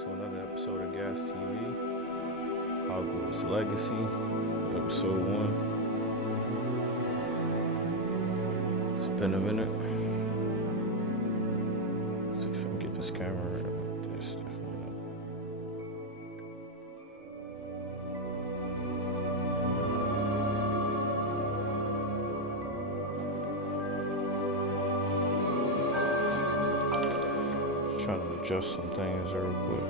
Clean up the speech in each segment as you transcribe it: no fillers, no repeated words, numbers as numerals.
to another episode of Gas TV, Hogwarts Legacy, Episode 1. It's been a minute. Let's see if I can get this camera right. That's definitely not. Trying to adjust some things real quick.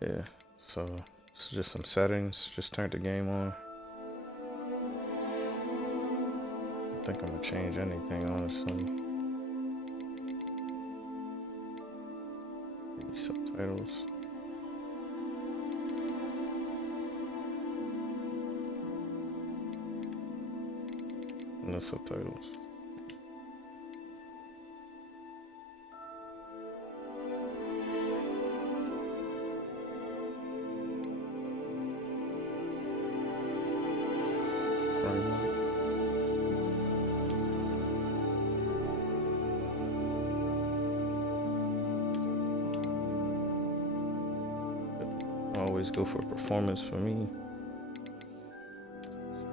Yeah, so it's just some settings. Just turned the game on. I think I'm gonna change anything, honestly. Maybe subtitles. No subtitles. Always go for performance for me.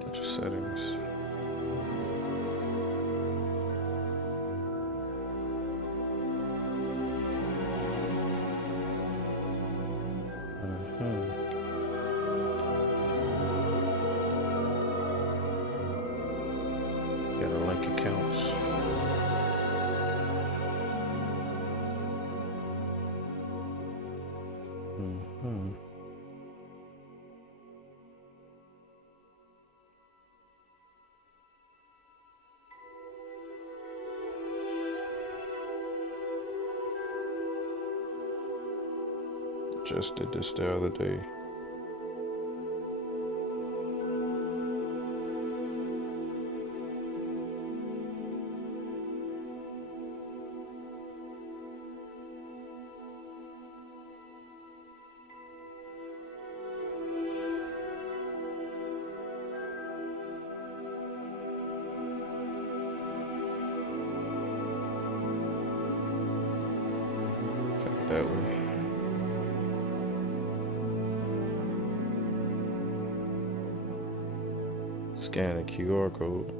Bunch of settings. Gotta link accounts. Just did this the other day. Check it that way. Scan the QR code.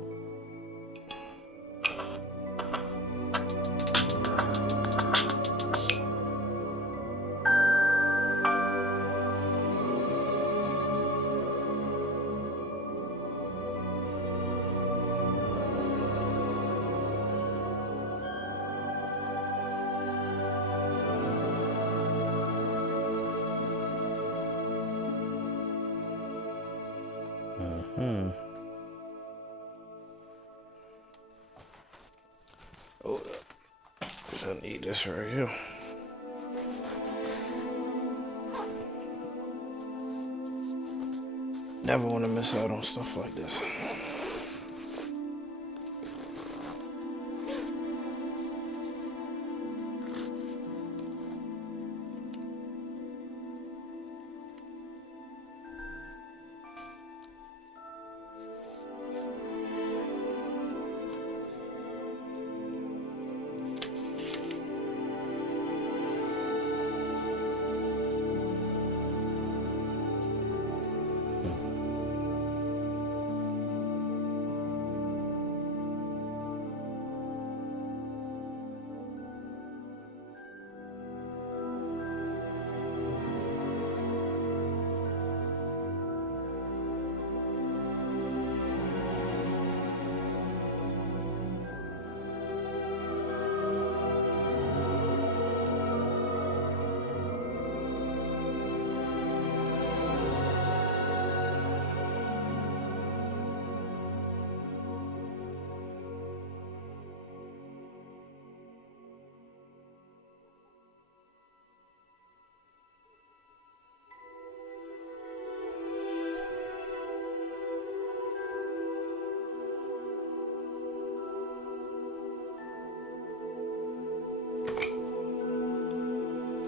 Hold up, because I need this right here. Never want to miss out on stuff like this.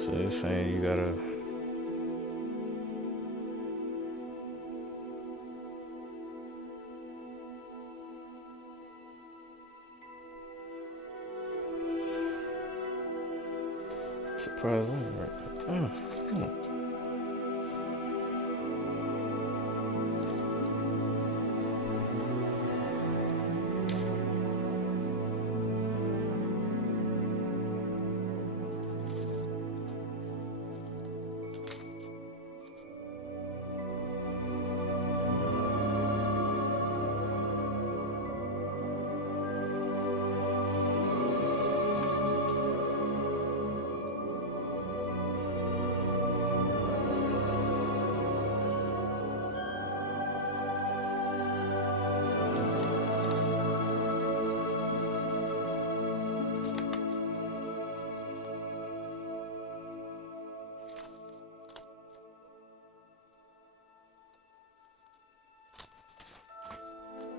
So they're saying you gotta. Surprised I ain't right.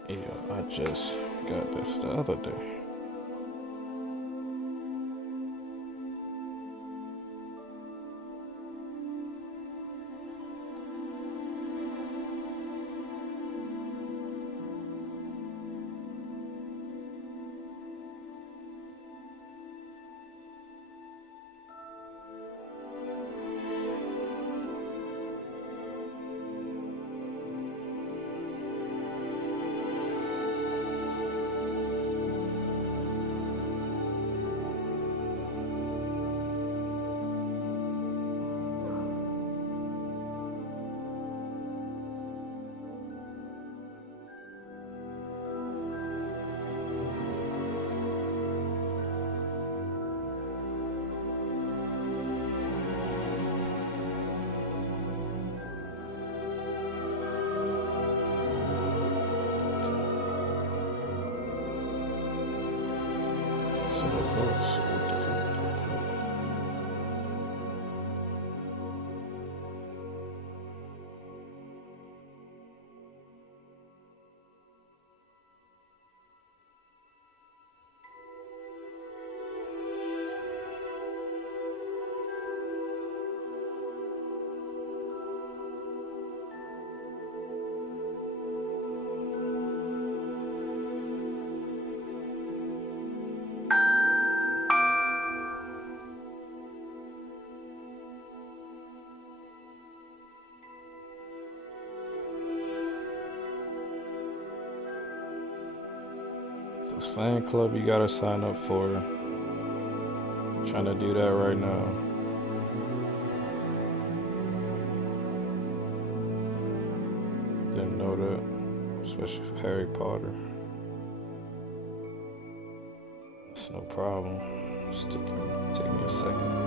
Yeah, I just got this the other day. So the boss, what the heck? This fan club you gotta sign up for. Trying to do that right now. Didn't know that, especially for Harry Potter. It's no problem. Just take me a second.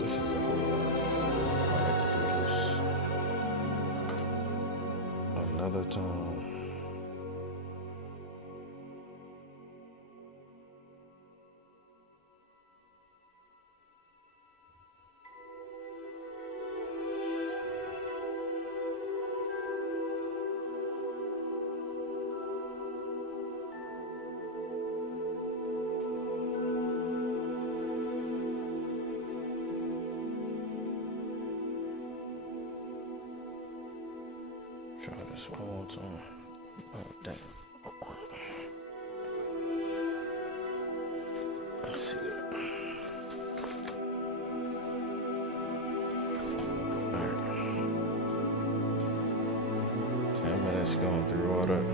This is a whole lot. I have to do this another time. this one more time. Oh, damn. Let's see that. Alright. 10 minutes going through all that.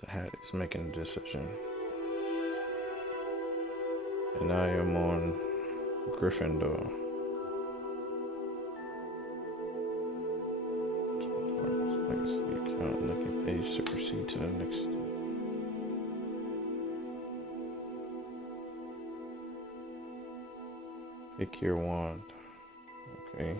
The hat is making a decision. And I am on Gryffindor. Legacy account, lucky page to proceed to the next step. Pick your wand. Okay.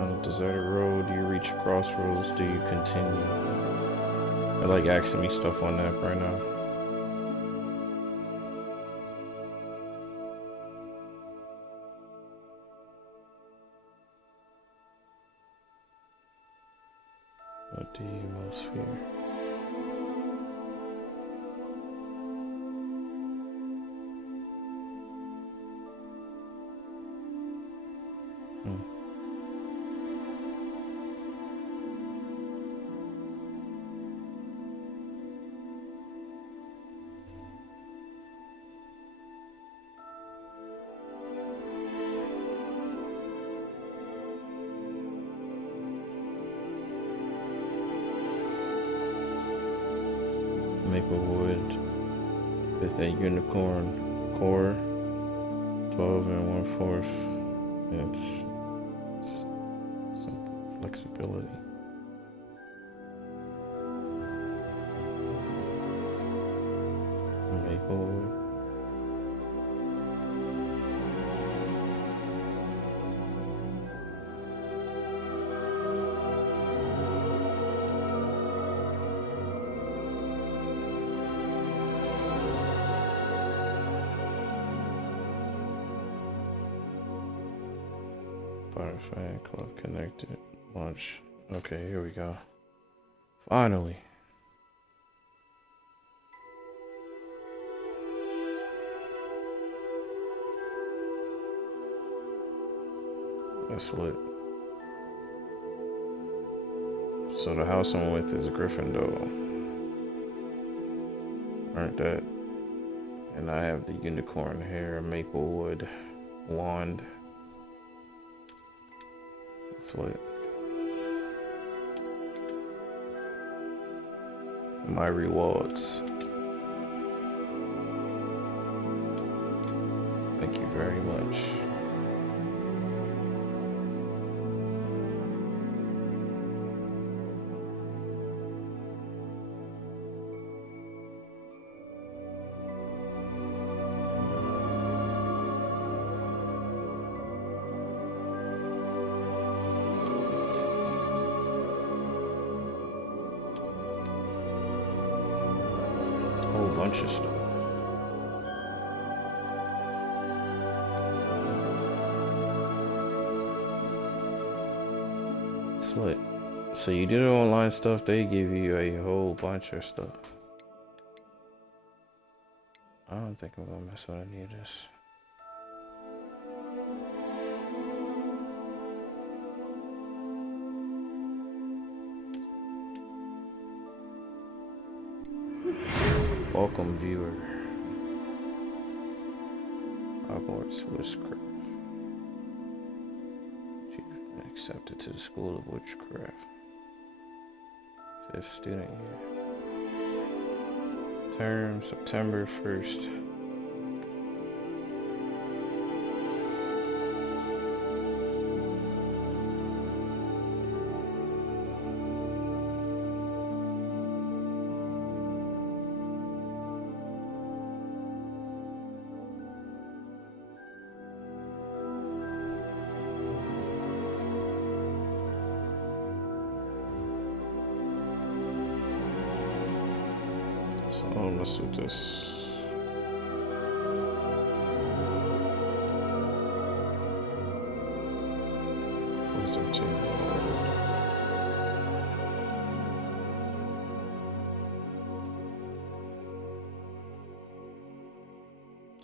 On a deserted road, you reach a crossroads. Do you continue? I like asking me stuff on that right now. What do you most fear? Maplewood is a unicorn core, 12 and 1/4 inch. Some flexibility. Maplewood. Fan club connected. Launch. Okay, here we go. Finally. That's lit. So the house I'm with is Gryffindor. Aren't that? And I have the unicorn hair, Maplewood wand. That's lit. My rewards. Thank you very much. Whole bunch of stuff. Slit. So you do the online stuff, they give you a whole bunch of stuff. I don't think I'm gonna mess with any of this. Welcome, viewer. Hogwarts Witchcraft. You've been accepted to the School of Witchcraft. 5th student year. Term September 1st. So I'll mess with this. Wisdom table.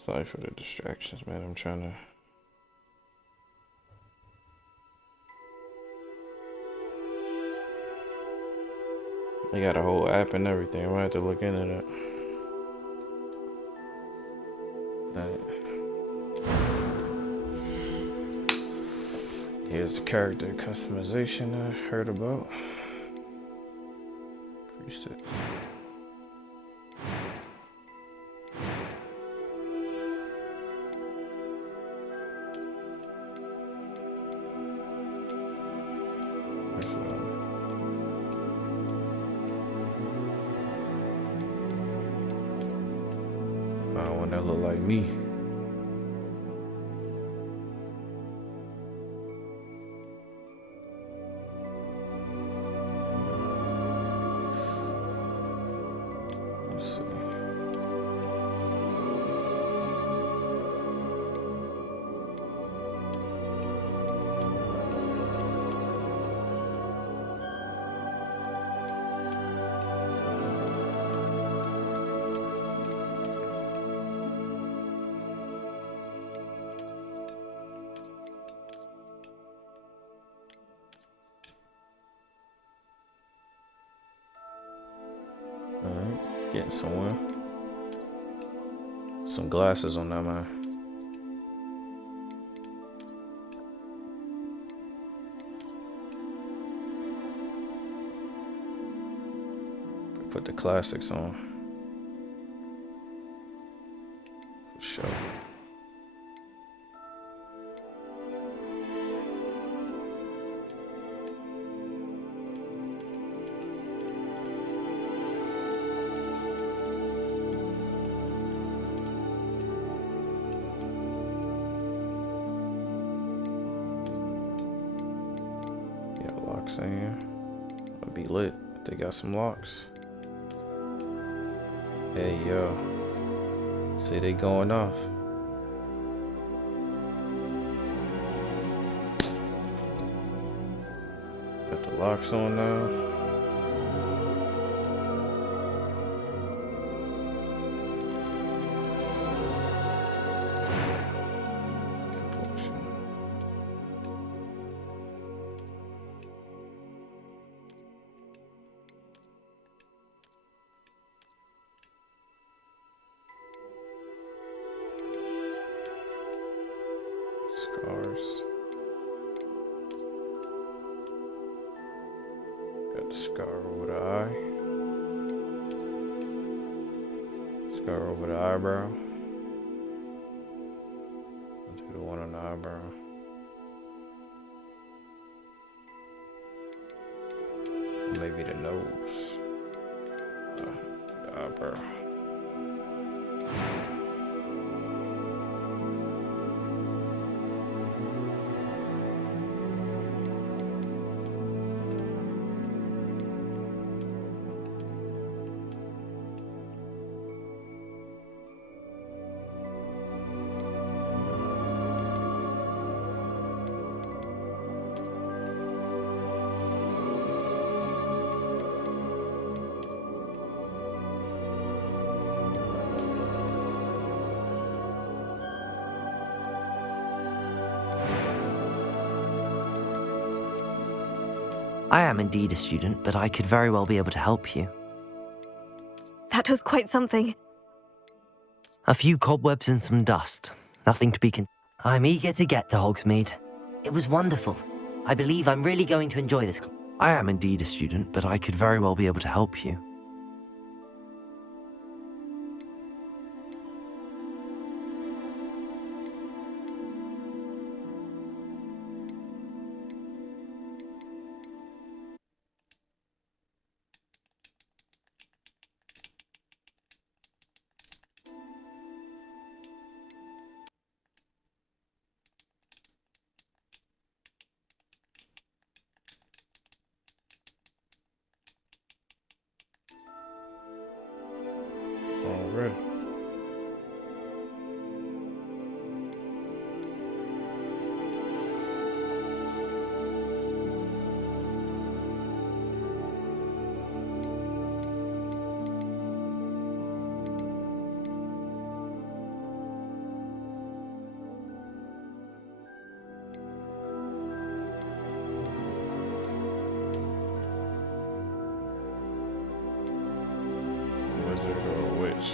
Sorry for the distractions, man. I'm trying to. They got a whole app and everything. I'm gonna have to look into that. Here's the character customization I heard about. Preset. One that look like me. Let's see. Alright, getting somewhere. Some glasses on that man. Put the classics on. For sure. Saying I'll be lit. They got some locks. Hey yo, see they going off. Got the locks on now. Scar over the eye. Scar over the eyebrow. I'll do the one on the eyebrow. Maybe the nose. The eyebrow. I am indeed a student, but I could very well be able to help you. That was quite something. A few cobwebs and some dust. Nothing to be I'm eager to get to Hogsmeade. It was wonderful. I believe I'm really going to enjoy this. I am indeed a student, but I could very well be able to help you. Already. Wizard or witch?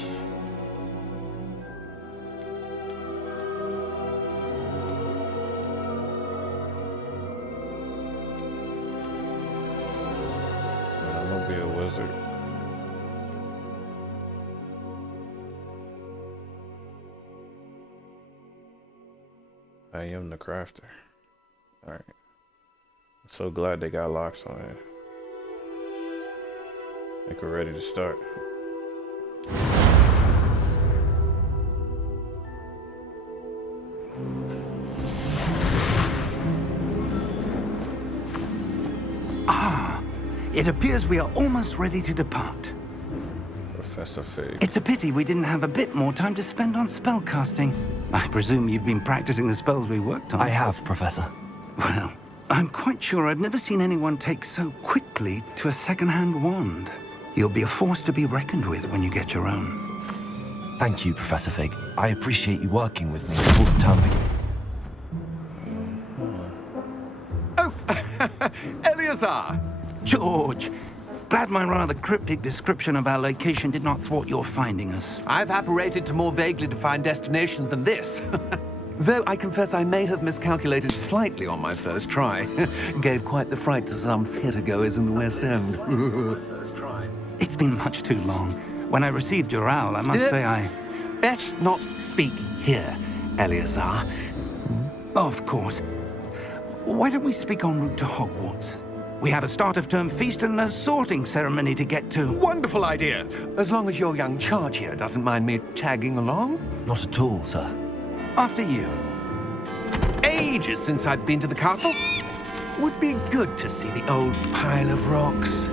I'm gonna be a wizard. I am the crafter. Alright. I'm so glad they got locks on it. I think we're ready to start. It appears we are almost ready to depart. Professor Fig. It's a pity we didn't have a bit more time to spend on spellcasting. I presume you've been practicing the spells we worked on. I have, Professor. Well, I'm quite sure I've never seen anyone take so quickly to a second-hand wand. You'll be a force to be reckoned with when you get your own. Thank you, Professor Fig. I appreciate you working with me all the time. Oh, Eleazar! George, glad my rather cryptic description of our location did not thwart your finding us. I've apparated to more vaguely defined destinations than this. Though I confess I may have miscalculated slightly on my first try. Gave quite the fright to some theatergoers in the West End. It's been much too long. When I received your owl, I must say I... Best not speak here, Eleazar. Of course. Why don't we speak en route to Hogwarts? We have a start-of-term feast and a sorting ceremony to get to. Wonderful idea! As long as your young charge here doesn't mind me tagging along. Not at all, sir. After you. Ages since I'd been to the castle. Would be good to see the old pile of rocks.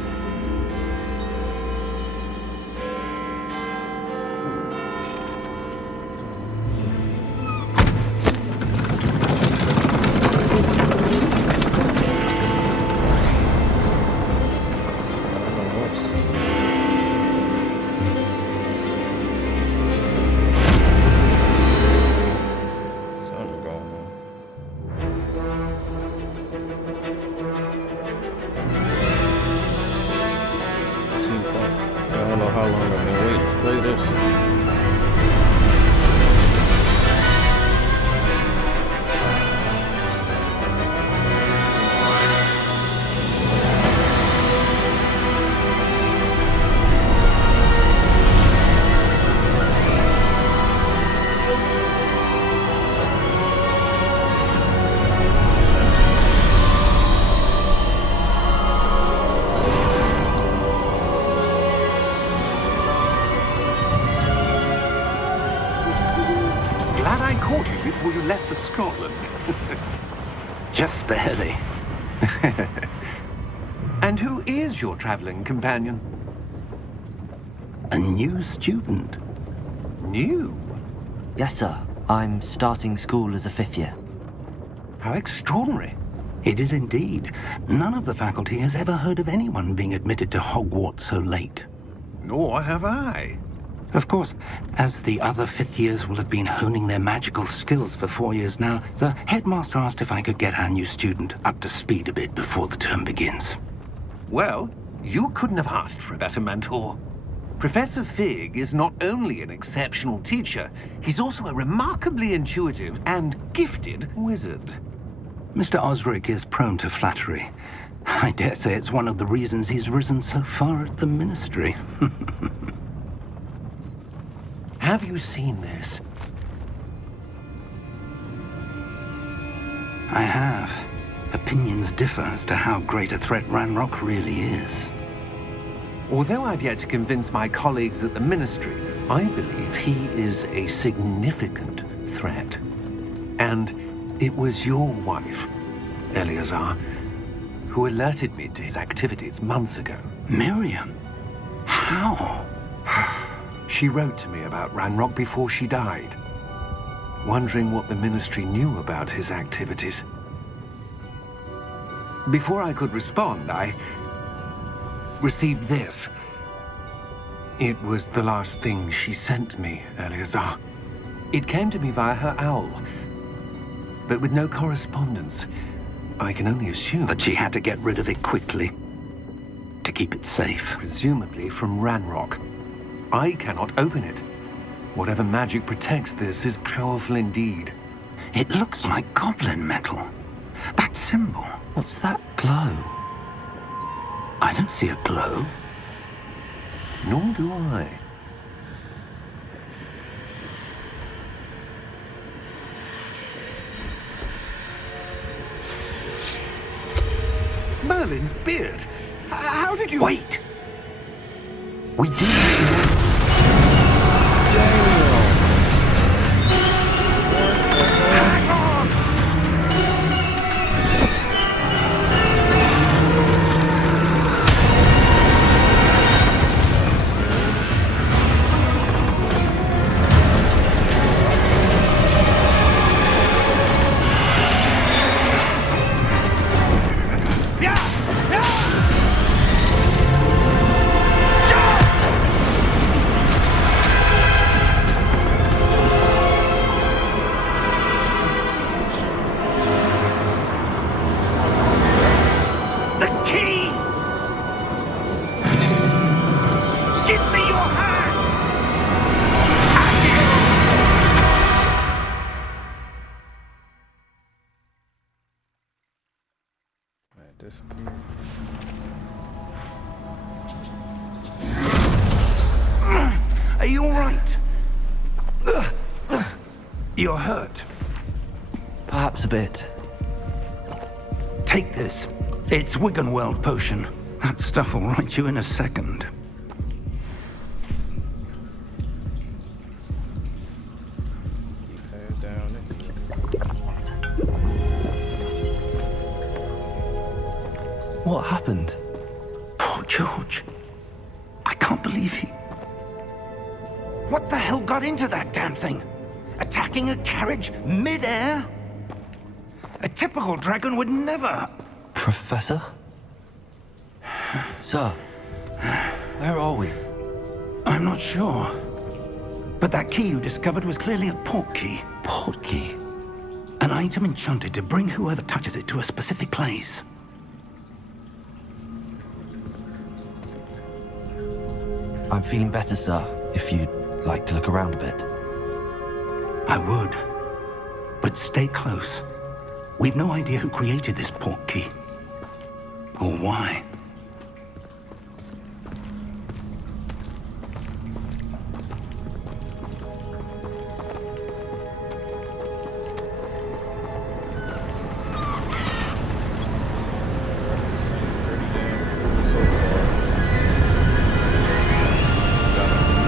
left for Scotland. Just barely. And who is your traveling companion? A new student. New? Yes, sir. I'm starting school as a 5th year. How extraordinary. It is indeed. None of the faculty has ever heard of anyone being admitted to Hogwarts so late. Nor have I. Of course, as the other 5th years will have been honing their magical skills for 4 years now, the headmaster asked if I could get our new student up to speed a bit before the term begins. Well, you couldn't have asked for a better mentor. Professor Fig is not only an exceptional teacher, he's also a remarkably intuitive and gifted wizard. Mr. Osric is prone to flattery. I dare say it's one of the reasons he's risen so far at the Ministry. Have you seen this? I have. Opinions differ as to how great a threat Ranrock really is. Although I've yet to convince my colleagues at the Ministry, I believe he is a significant threat. And it was your wife, Eleazar, who alerted me to his activities months ago. Miriam? How? She wrote to me about Ranrock before she died, wondering what the Ministry knew about his activities. Before I could respond, I received this. It was the last thing she sent me, Eleazar. It came to me via her owl, but with no correspondence. I can only assume That she had to get rid of it quickly. To keep it safe. presumably from Ranrock. I cannot open it. Whatever magic protects this is powerful indeed. It looks like goblin metal. That symbol. What's that glow? I don't see a glow. Nor do I. Merlin's beard! How did you... Wait! We do Hang on! The key! Give me your hand! Might disappear. Are you all right? You're hurt. Perhaps a bit. Take this. It's Wiggenweld potion. That stuff will right you in a second. Keep head down. What happened? Poor George. I can't believe he... What the hell got into that damn thing? Attacking a carriage mid-air? A typical dragon would never... Professor? Sir, where are we? I'm not sure. But that key you discovered was clearly a port key. Port key? An item enchanted to bring whoever touches it to a specific place. I'm feeling better, sir, if you'd like to look around a bit. I would. But stay close. We've no idea who created this port key. Or why.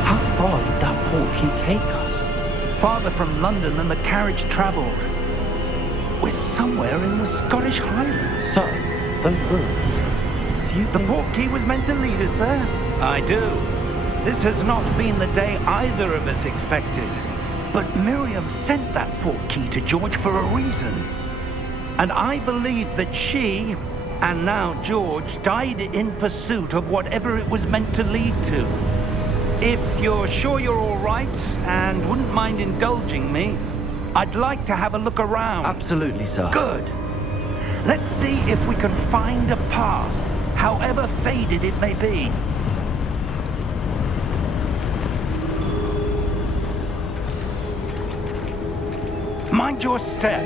How far did that port key take us? Farther from London than the carriage traveled. We're somewhere in the Scottish Highlands. Sir, those ruins. Do you The think... portkey was meant to lead us there? I do. This has not been the day either of us expected. But Miriam sent that portkey to George for a reason. And I believe that she, and now George, died in pursuit of whatever it was meant to lead to. If you're sure you're all right and wouldn't mind indulging me, I'd like to have a look around. Absolutely, sir. Good. Let's see if we can find a path, however faded it may be. Mind your step.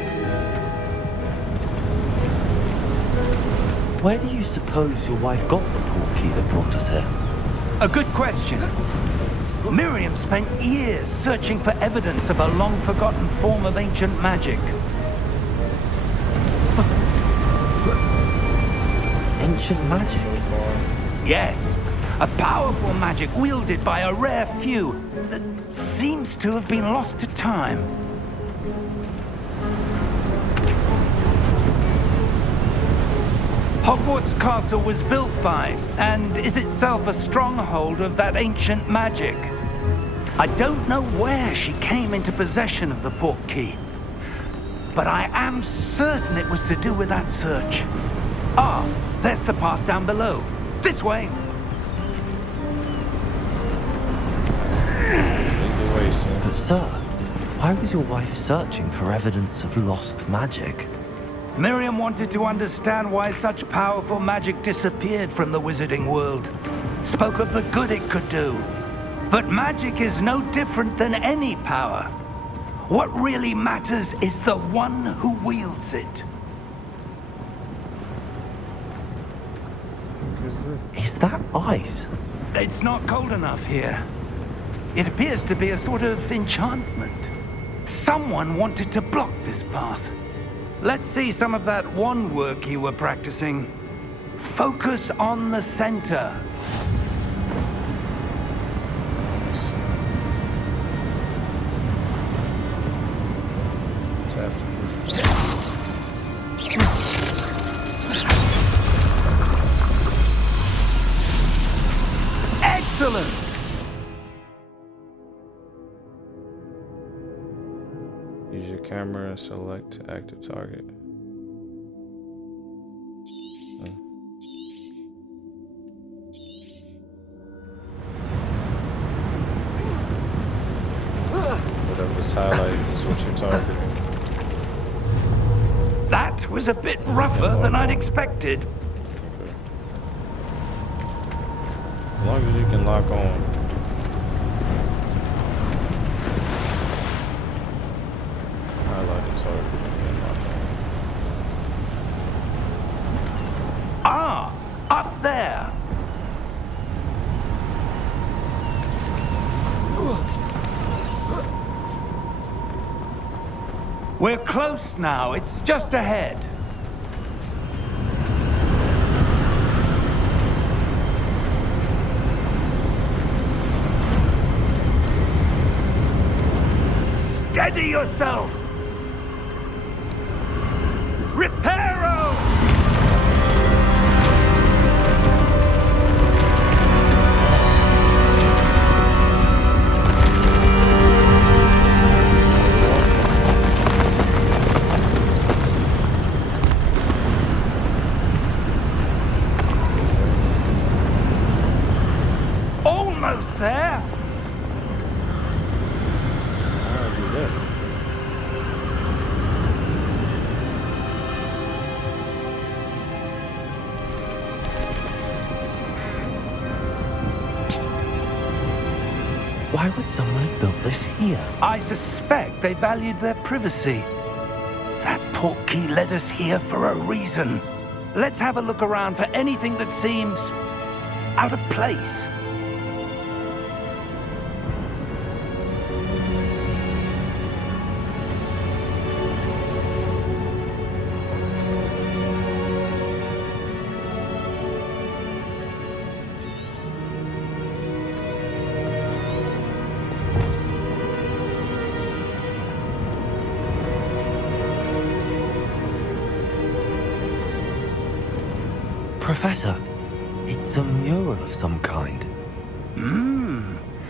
Where do you suppose your wife got the portkey that brought us here? A good question. Miriam spent years searching for evidence of a long-forgotten form of ancient magic. Ancient magic? Yes, a powerful magic wielded by a rare few that seems to have been lost to time. Hogwarts Castle was built by, and is itself a stronghold of that ancient magic. I don't know where she came into possession of the portkey, but I am certain it was to do with that search. Ah, there's the path down below. This way. But sir, why was your wife searching for evidence of lost magic? Miriam wanted to understand why such powerful magic disappeared from the wizarding world. Spoke of the good it could do. But magic is no different than any power. What really matters is the one who wields it. Is that ice? It's not cold enough here. It appears to be a sort of enchantment. Someone wanted to block this path. Let's see some of that wand work you were practicing. Focus on the center. Excellent! Use your camera and select active target. Whatever's highlighted is what you're targeting. That was a bit rougher than I'd expected. Okay. As long as you can lock on. Highlighted target and lock on. Ah, up there. We're close now. It's just ahead. Steady yourself. Reparo! Almost there. I'll do that. Why would someone have built this here? I suspect they valued their privacy. That portkey led us here for a reason. Let's have a look around for anything that seems out of place. Professor, it's a mural of some kind.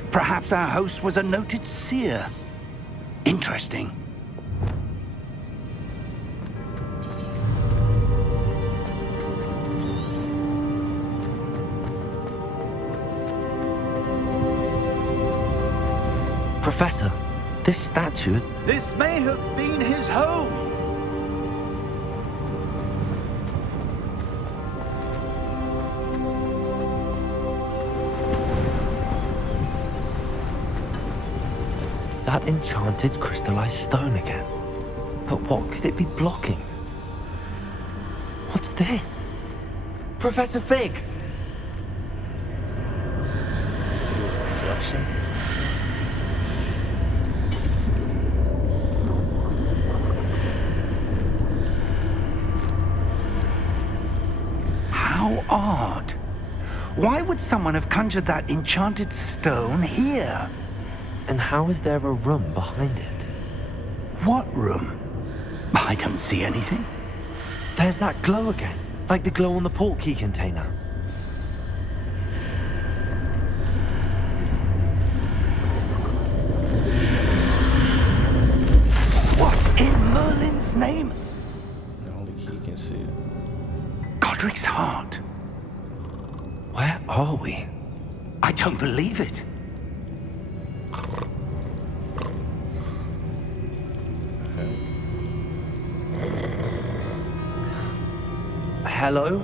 Perhaps our host was a noted seer. Interesting. Professor, this statue... This may have been his home. That enchanted crystallized stone again. But what could it be blocking? What's this? Professor Fig! See his reflection. How odd. Why would someone have conjured that enchanted stone here? And how is there a room behind it? What room? I don't see anything. There's that glow again, like the glow on the portkey container. What in Merlin's name? Only he can see it. Godric's heart. Where are we? I don't believe it. Hello?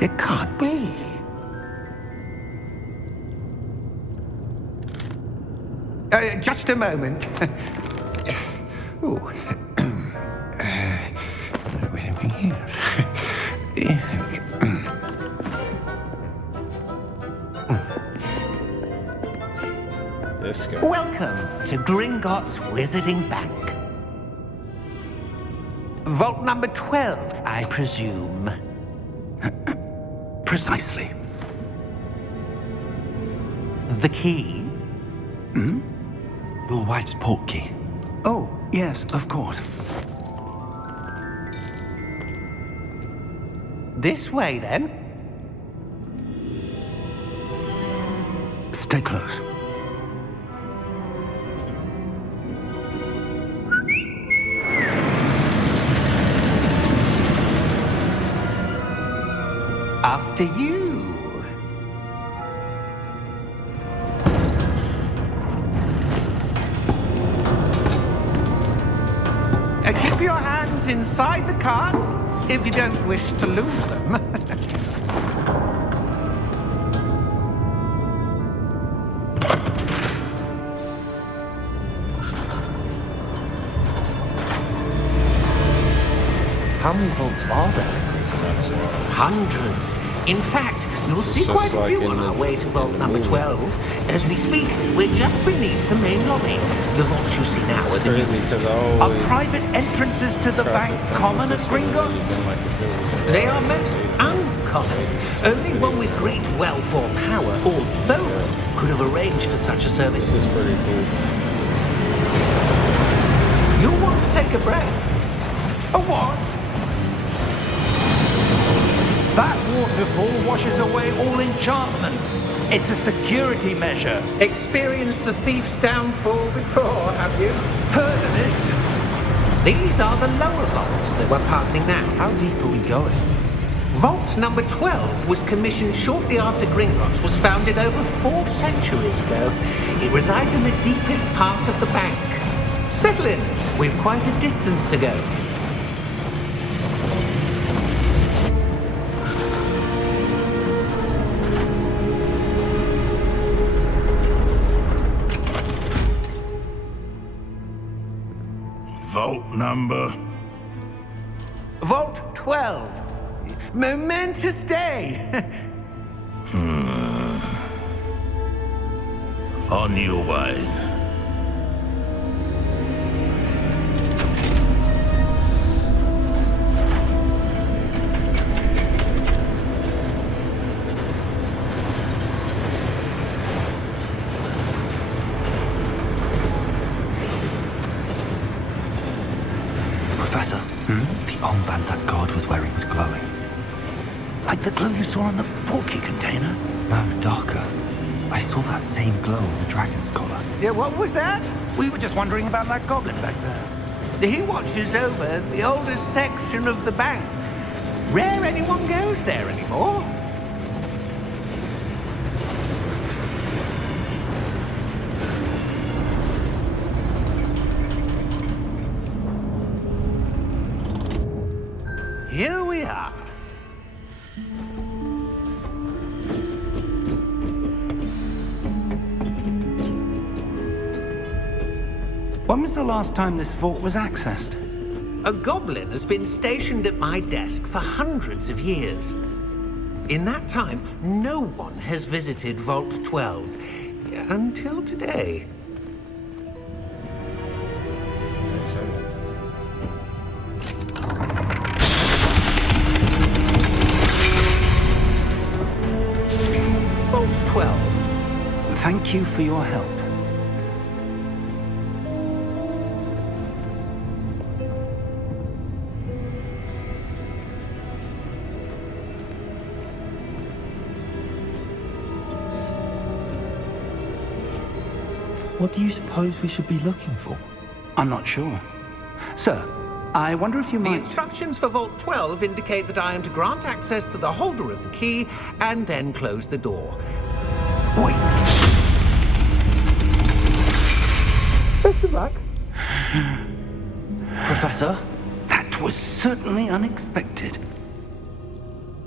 It can't be. Just a moment. Ooh. Where are we here? This guy. Welcome to Gringotts Wizarding Bank. Vault number 12, I presume. Precisely. The key? Your wife's portkey. Oh, yes, of course. This way, then. Stay close. After you. Keep your hands inside the cart if you don't wish to lose them. How many vaults are there? Hundreds. In fact, you'll see just quite a like few in on our the- way to vault in the number movie. 12. As we speak, we're just beneath the main lobby. The vaults you see now are the Crazy newest. because I Are always private entrances to the bank common at Gringotts? They are most uncommon. Only one with great wealth or power, or both, could have arranged for such a service. This is pretty cool. You'll want to take a breath. A what? That waterfall washes away all enchantments. It's a security measure. Experienced the thief's downfall before, have you? Heard of it? These are the lower vaults that we're passing now. How deep are we going? Vault number 12 was commissioned shortly after Gringotts was founded over 4 centuries ago. It resides in the deepest part of the bank. Settle in. We've quite a distance to go. Vault number. Vault 12. Momentous day. On your way. Professor, the armband that guard was wearing was glowing. Like the glow you saw on the porky container? No, darker. I saw that same glow on the dragon's collar. Yeah, what was that? We were just wondering about that goblin back there. He watches over the oldest section of the bank. Rare anyone goes there anymore. Here we are. When was the last time this vault was accessed? A goblin has been stationed at my desk for hundreds of years. In that time, no one has visited Vault 12 until today. Vault 12. Thank you for your help. What do you suppose we should be looking for? I'm not sure. Sir, I wonder if you The might... instructions for Vault 12 indicate that I am to grant access to the holder of the key and then close the door. Wait! Best of luck. Professor? That was certainly unexpected.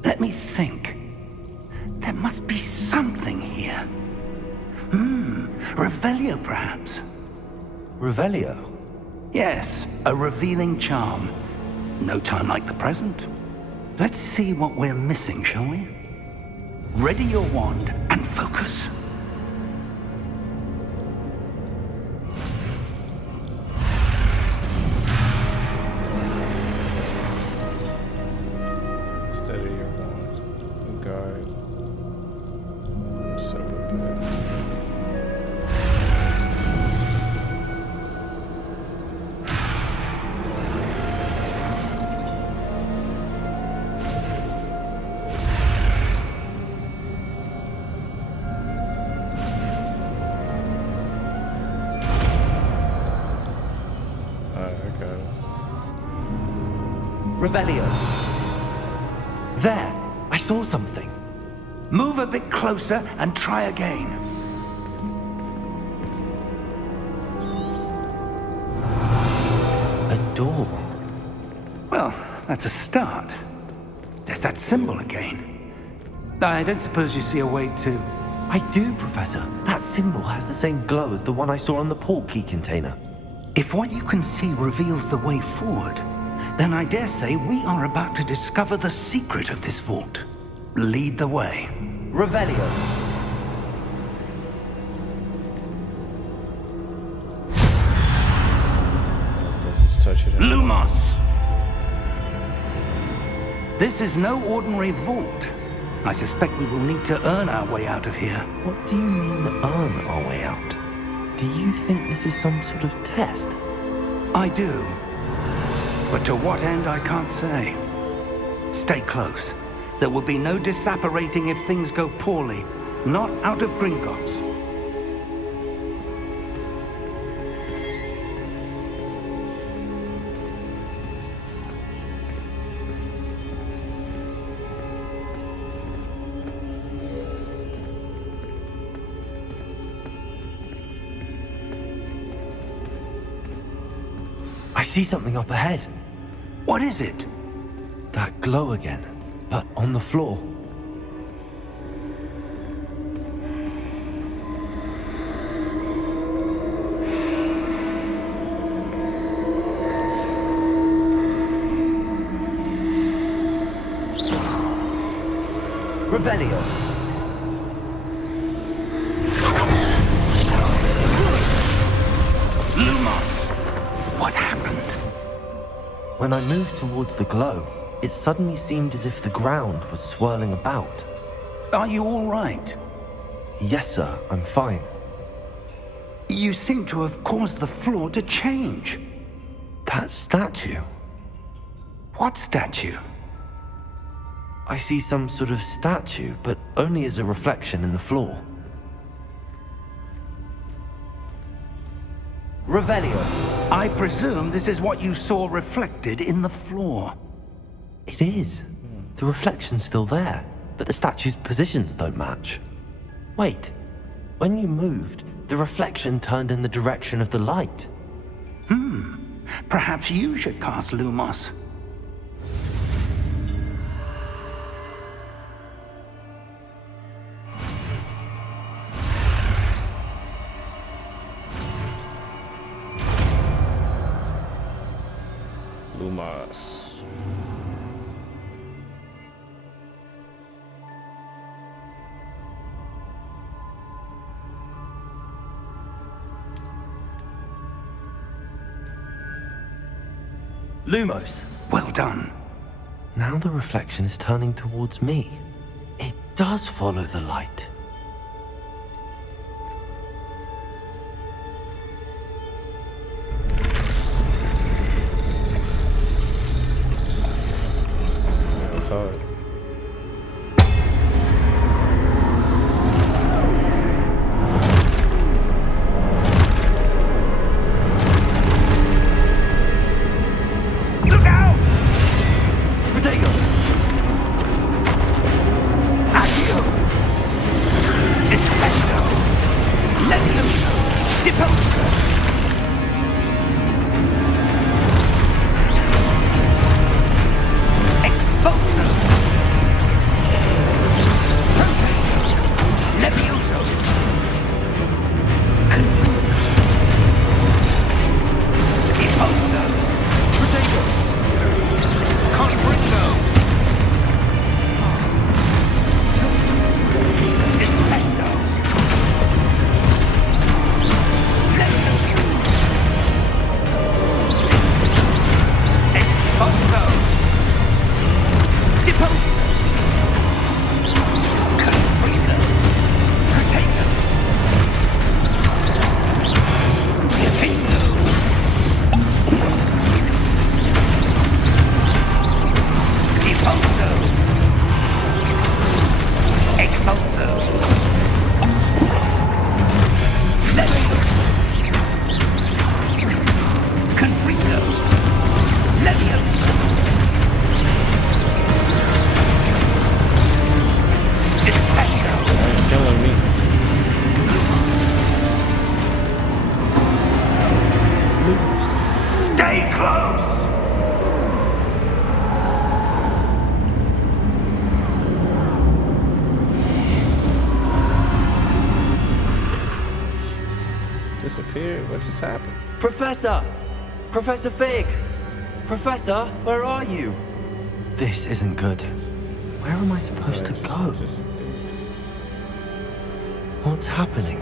Let me think. There must be something here. Revelio, perhaps? Revelio? Yes, a revealing charm. No time like the present. Let's see what we're missing, shall we? Ready your wand and focus. Steady your wand. A guide. Separate bit. Revelio. There! I saw something. Move a bit closer and try again. A door. Well, that's a start. There's that symbol again. I don't suppose you see a way to... I do, Professor. That symbol has the same glow as the one I saw on the port key container. If what you can see reveals the way forward, then I dare say we are about to discover the secret of this vault. Lead the way. Revelio. Let's touch it. Lumos! This is no ordinary vault. I suspect we will need to earn our way out of here. What do you mean, earn our way out? Do you think this is some sort of test? I do. But to what end, I can't say. Stay close. There will be no disapparating if things go poorly. Not out of Gringotts. I see something up ahead. What is it? That glow again, but on the floor. Revelio. Lumos! What happened? When I moved towards the glow, it suddenly seemed as if the ground was swirling about. Are you all right? Yes, sir, I'm fine. You seem to have caused the floor to change. That statue? What statue? I see some sort of statue, but only as a reflection in the floor. Revelio. I presume this is what you saw reflected in the floor. It is. The reflection's still there, but the statue's positions don't match. Wait. When you moved, the reflection turned in the direction of the light. Perhaps you should cast Lumos. Lumos. Lumos. Well done. Now the reflection is turning towards me. It does follow the light. Yeah, I saw it. Look out! Protego! Accio! Descendo! Levioso! Deposo! Expulso! Protesto! Levioso! Confuso! Deposo! Protego! Confringo! Descendo! Levioso! Expulso! Deposo! Confringo! Protego! Defendo! Deposo! Expulso! Levioso! Confringo! Levioso! Descendo! You're killing me. Lumos. Stay close! Disappeared? What just happened? Professor! Professor Fig! Professor, where are you? This isn't good. Where am I supposed to go? What's happening?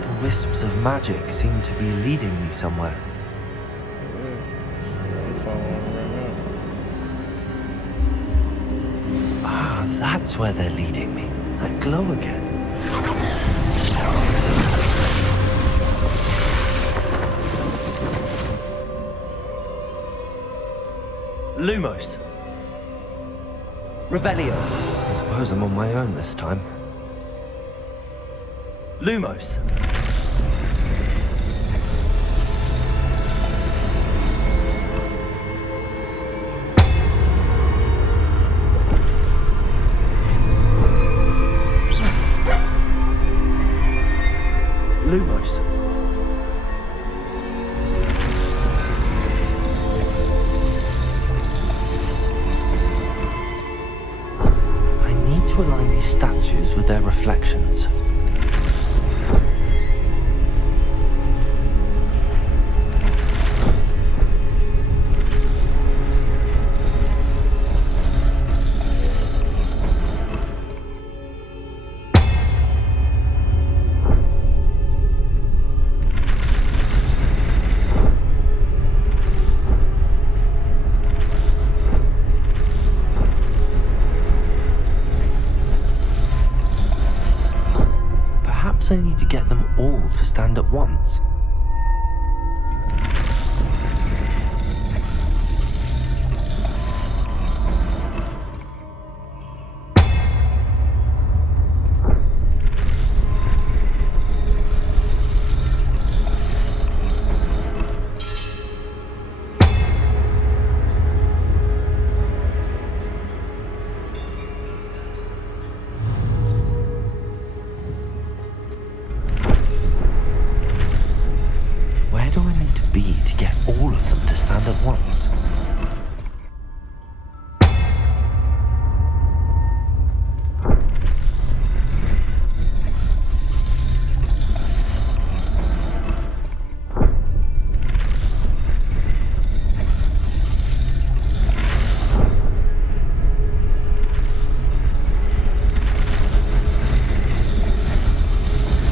The wisps of magic seem to be leading me somewhere. I'm following right now. Ah, that's where they're leading me. That glow again. Lumos. Revelio. I suppose I'm on my own this time. Lumos. Lumos. I need to align these statues with their reflections. Perhaps I need to get them all to stand at once. happened at once.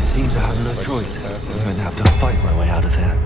It seems I have no choice. I'm going to have to fight my way out of here.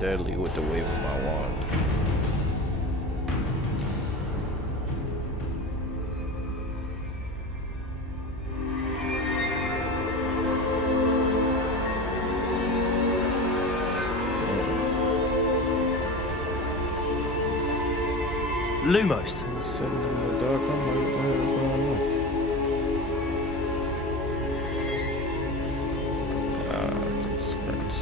Deadly with the wave of my wand. Lumos. I'm sitting in the dark. I'm like, what the hell going on? I can sprint.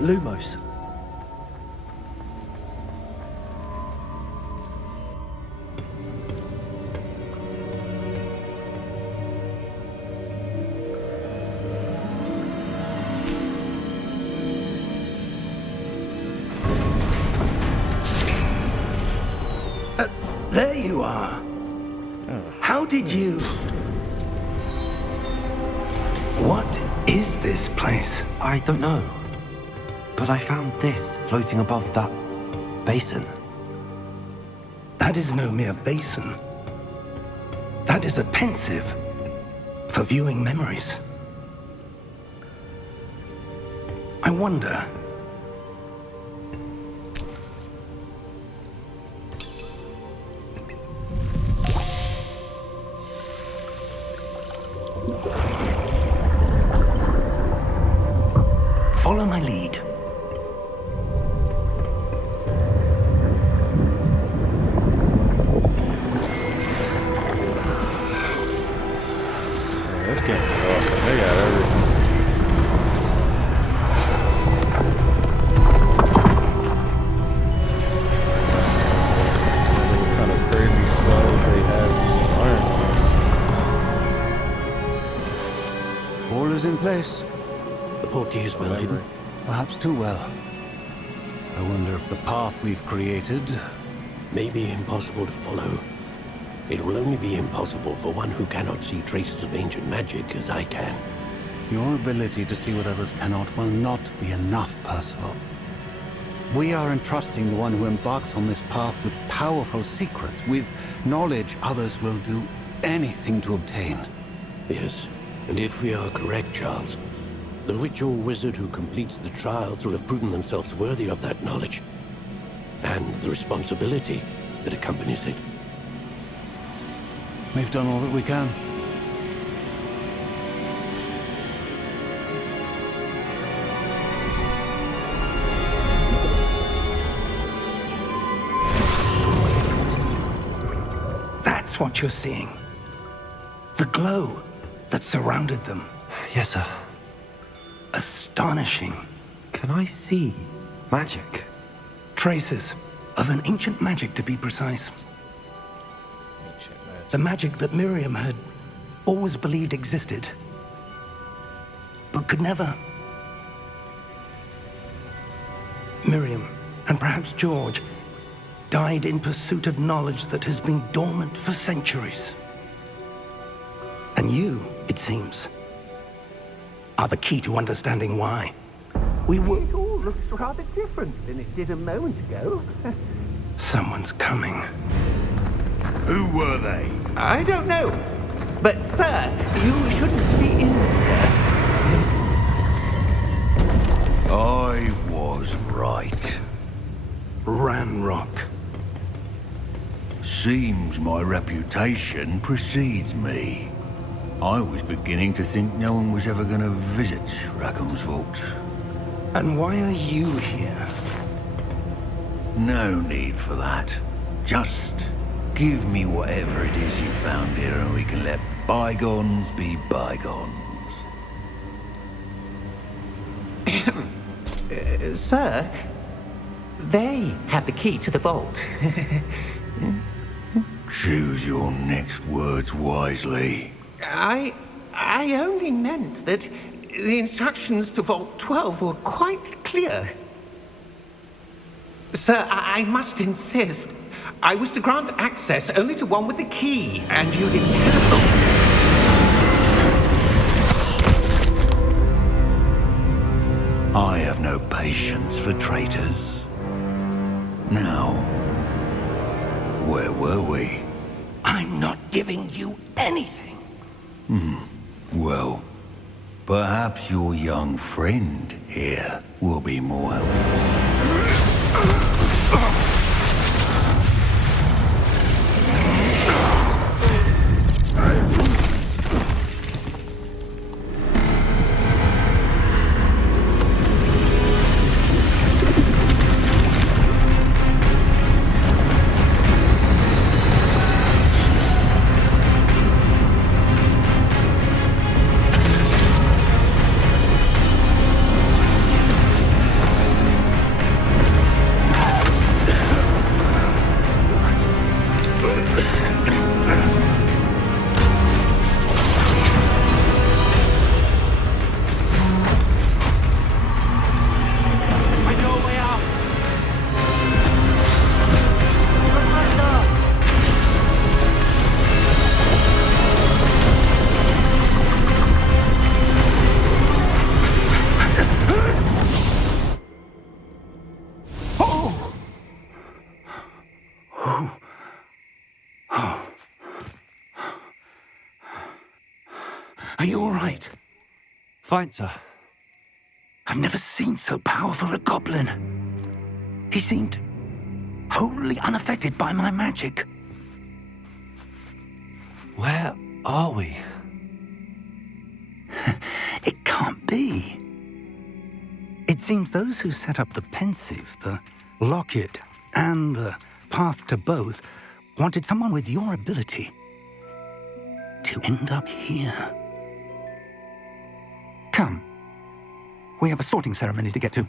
Lumos. There you are. How did you... What is this place? I don't know. But I found this floating above that basin. That is no mere basin. That is a pensive for viewing memories. I wonder... Follow my lead. this game is awesome. They got everything. What kind of crazy spells they have in Iron All is in place. The portkey is well hidden. Perhaps too well. I wonder if the path we've created... May be impossible to follow. It will only be impossible for one who cannot see traces of ancient magic as I can. Your ability to see what others cannot will not be enough, Percival. We are entrusting the one who embarks on this path with powerful secrets, with knowledge others will do anything to obtain. Yes, and if we are correct, Charles, the witch or wizard who completes the trials will have proven themselves worthy of that knowledge, and the responsibility that accompanies it. We've done all that we can. That's what you're seeing. The glow that surrounded them. Yes, sir. Astonishing. Can I see magic? Traces of an ancient magic, to be precise. The magic that Miriam had always believed existed, but could never. Miriam, and perhaps George, died in pursuit of knowledge that has been dormant for centuries. And you, it seems, are the key to understanding why. We were... It all looks rather different than it did a moment ago. Someone's coming. Who were they? I don't know. But, sir, you shouldn't be in here. I was right. Ranrock. Seems my reputation precedes me. I was beginning to think no one was ever going to visit Rackham's vault. And why are you here? No need for that. Just give me whatever it is you found here and we can let bygones be bygones. Sir, they have the key to the vault. Choose your next words wisely. I only meant that the instructions to Vault 12 were quite clear. Sir, I must insist. I was to grant access only to one with the key, and you didn't have... I have no patience for traitors. Now, where were we? I'm not giving you anything. Well, perhaps your young friend here will be more helpful. Are you all right? Fine, sir. I've never seen so powerful a goblin. He seemed wholly unaffected by my magic. Where are we? It can't be. It seems those who set up the pensive, the locket, and the path to both wanted someone with your ability to end up here. We have a sorting ceremony to get to.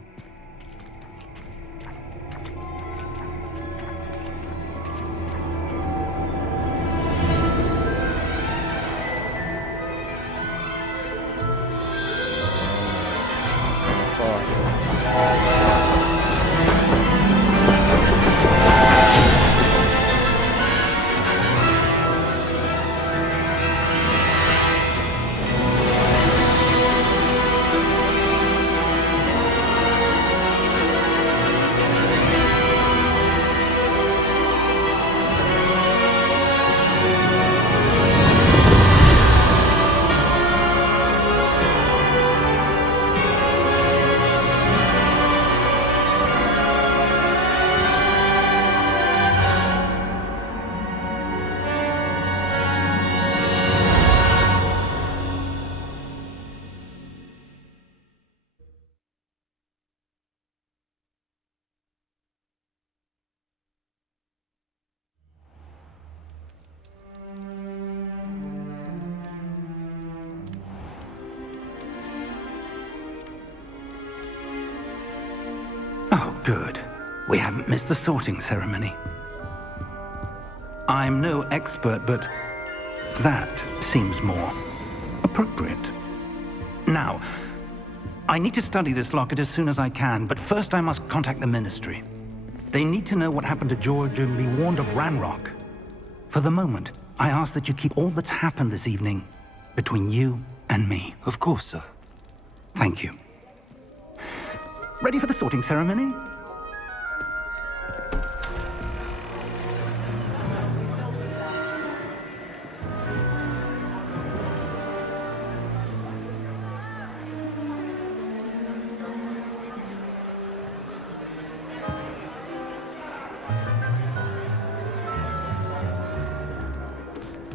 Oh, good. We haven't missed the sorting ceremony. I'm no expert, but that seems more appropriate. Now, I need to study this locket as soon as I can, but first I must contact the Ministry. They need to know what happened to George and be warned of Ranrock. For the moment, I ask that you keep all that's happened this evening between you and me. Of course, sir. Thank you. Ready for the sorting ceremony?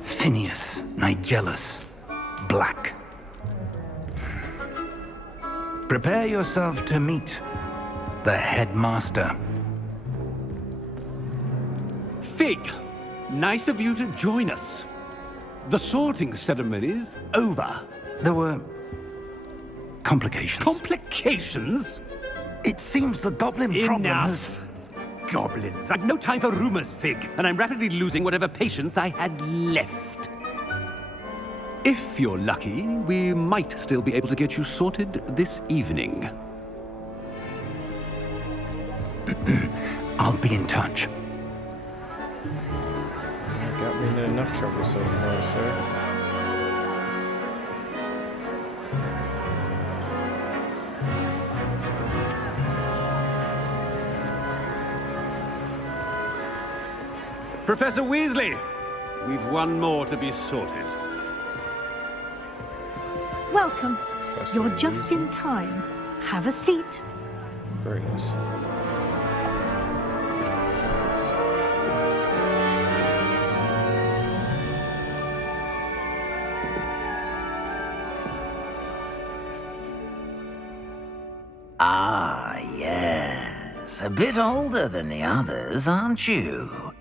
Phineas, Nigellus, Black. Prepare yourself to meet the headmaster. Fig, nice of you to join us. The sorting ceremony's over. There were complications. Complications? It seems the goblin problem has... Enough. Goblins. I've no time for rumors, Fig, and I'm rapidly losing whatever patience I had left. If you're lucky, we might still be able to get you sorted this evening. I'll be in touch. You got me in enough trouble so far, sir. Professor Weasley, we've one more to be sorted. Welcome. Professor You're just Weasley. in time. Have a seat. Greatness. Ah, yes. A bit older than the others, aren't you?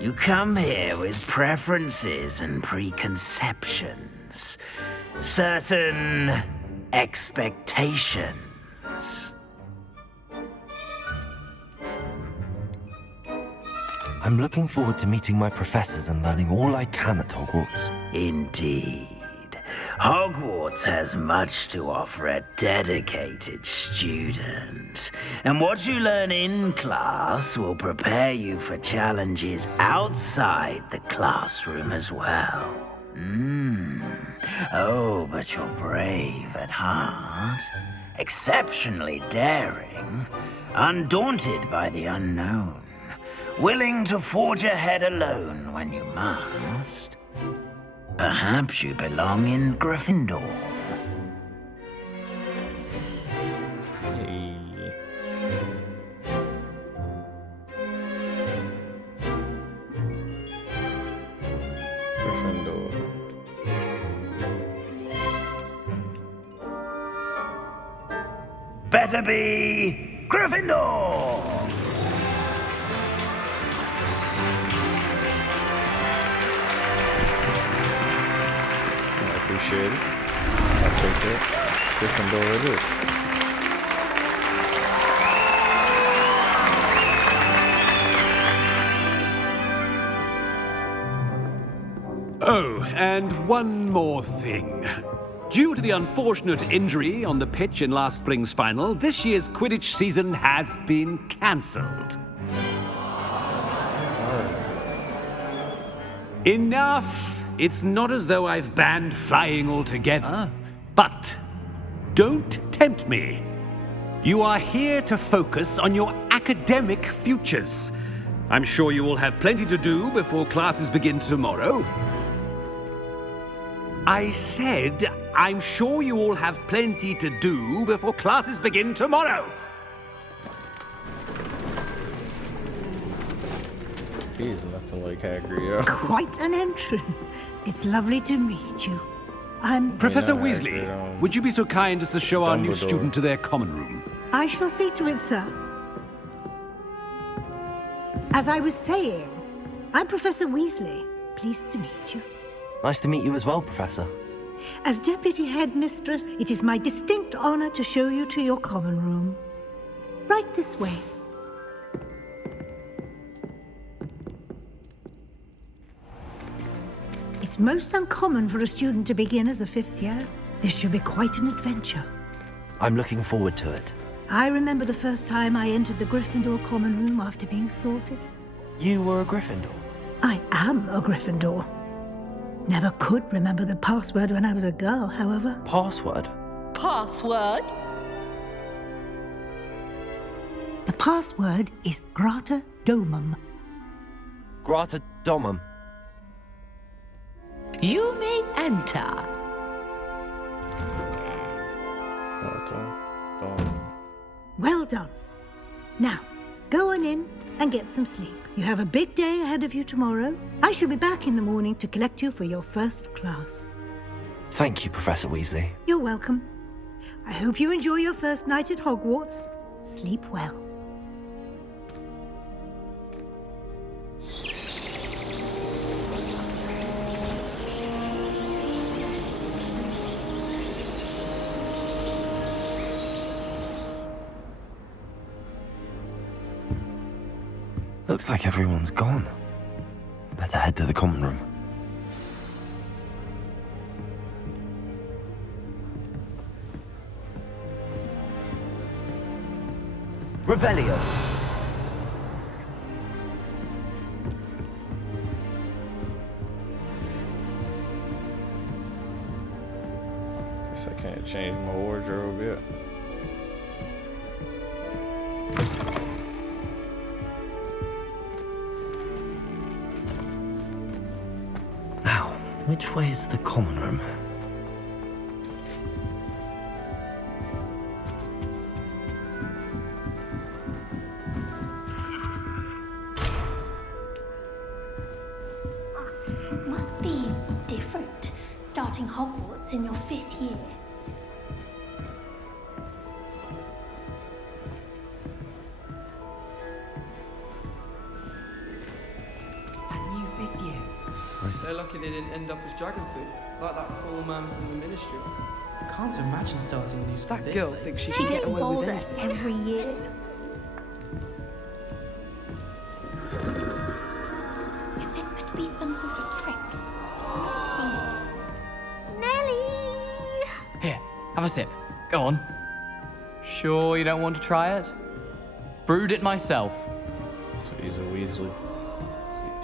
You come here with preferences and preconceptions. Certain expectations. I'm looking forward to meeting my professors and learning all I can at Hogwarts. Indeed. Hogwarts has much to offer a dedicated student. And what you learn in class will prepare you for challenges outside the classroom as well. Oh, but you're brave at heart. Exceptionally daring. Undaunted by the unknown. Willing to forge ahead alone when you must. Perhaps you belong in Gryffindor. Hey. Gryffindor. Better be Gryffindor! I appreciate it. I'll take it. Gryffindor it is. Oh, and one more thing. Due to the unfortunate injury on the pitch in last spring's final, this year's Quidditch season has been cancelled. Enough! It's not as though I've banned flying altogether, but don't tempt me. You are here to focus on your academic futures. I'm sure you will have plenty to do before classes begin tomorrow. I said, I'm sure you all have plenty to do before classes begin tomorrow. He's nothing like Hagrid, yeah. Quite an entrance. It's lovely to meet you. I'm... Professor Yeah, Weasley, Hagrid, would you be so kind as to show our new Dumbledore. student to their common room? I shall see to it, sir. As I was saying, I'm Professor Weasley. Pleased to meet you. Nice to meet you as well, Professor. As Deputy Headmistress, it is my distinct honor to show you to your common room. Right this way. It's most uncommon for a student to begin as a fifth year. This should be quite an adventure. I'm looking forward to it. I remember the first time I entered the Gryffindor common room after being sorted. You were a Gryffindor? I am a Gryffindor. Never could remember the password when I was a girl, however. Password? Password? The password is Grata Domum. Grata Domum. You may enter. Well done. Now, go on in and get some sleep. You have a big day ahead of you tomorrow. I shall be back in the morning to collect you for your first class. Thank you, Professor Weasley. You're welcome. I hope you enjoy your first night at Hogwarts. Sleep well. Looks like everyone's gone. Better head to the common room. Revelio. Guess I can't change my wardrobe yet. Now, which way is the common room? Must be different, starting Hogwarts in your 5th year. That new 5th year. So lucky they didn't end up as dragon food, like that poor man from the ministry. I can't imagine starting a new school. That girl thinks she can get away with anything. Every year. Is this meant to be some sort of trick? It's not funny. Nelly! Here, have a sip. Go on. Sure you don't want to try it? Brewed it myself. So he's a Weasley.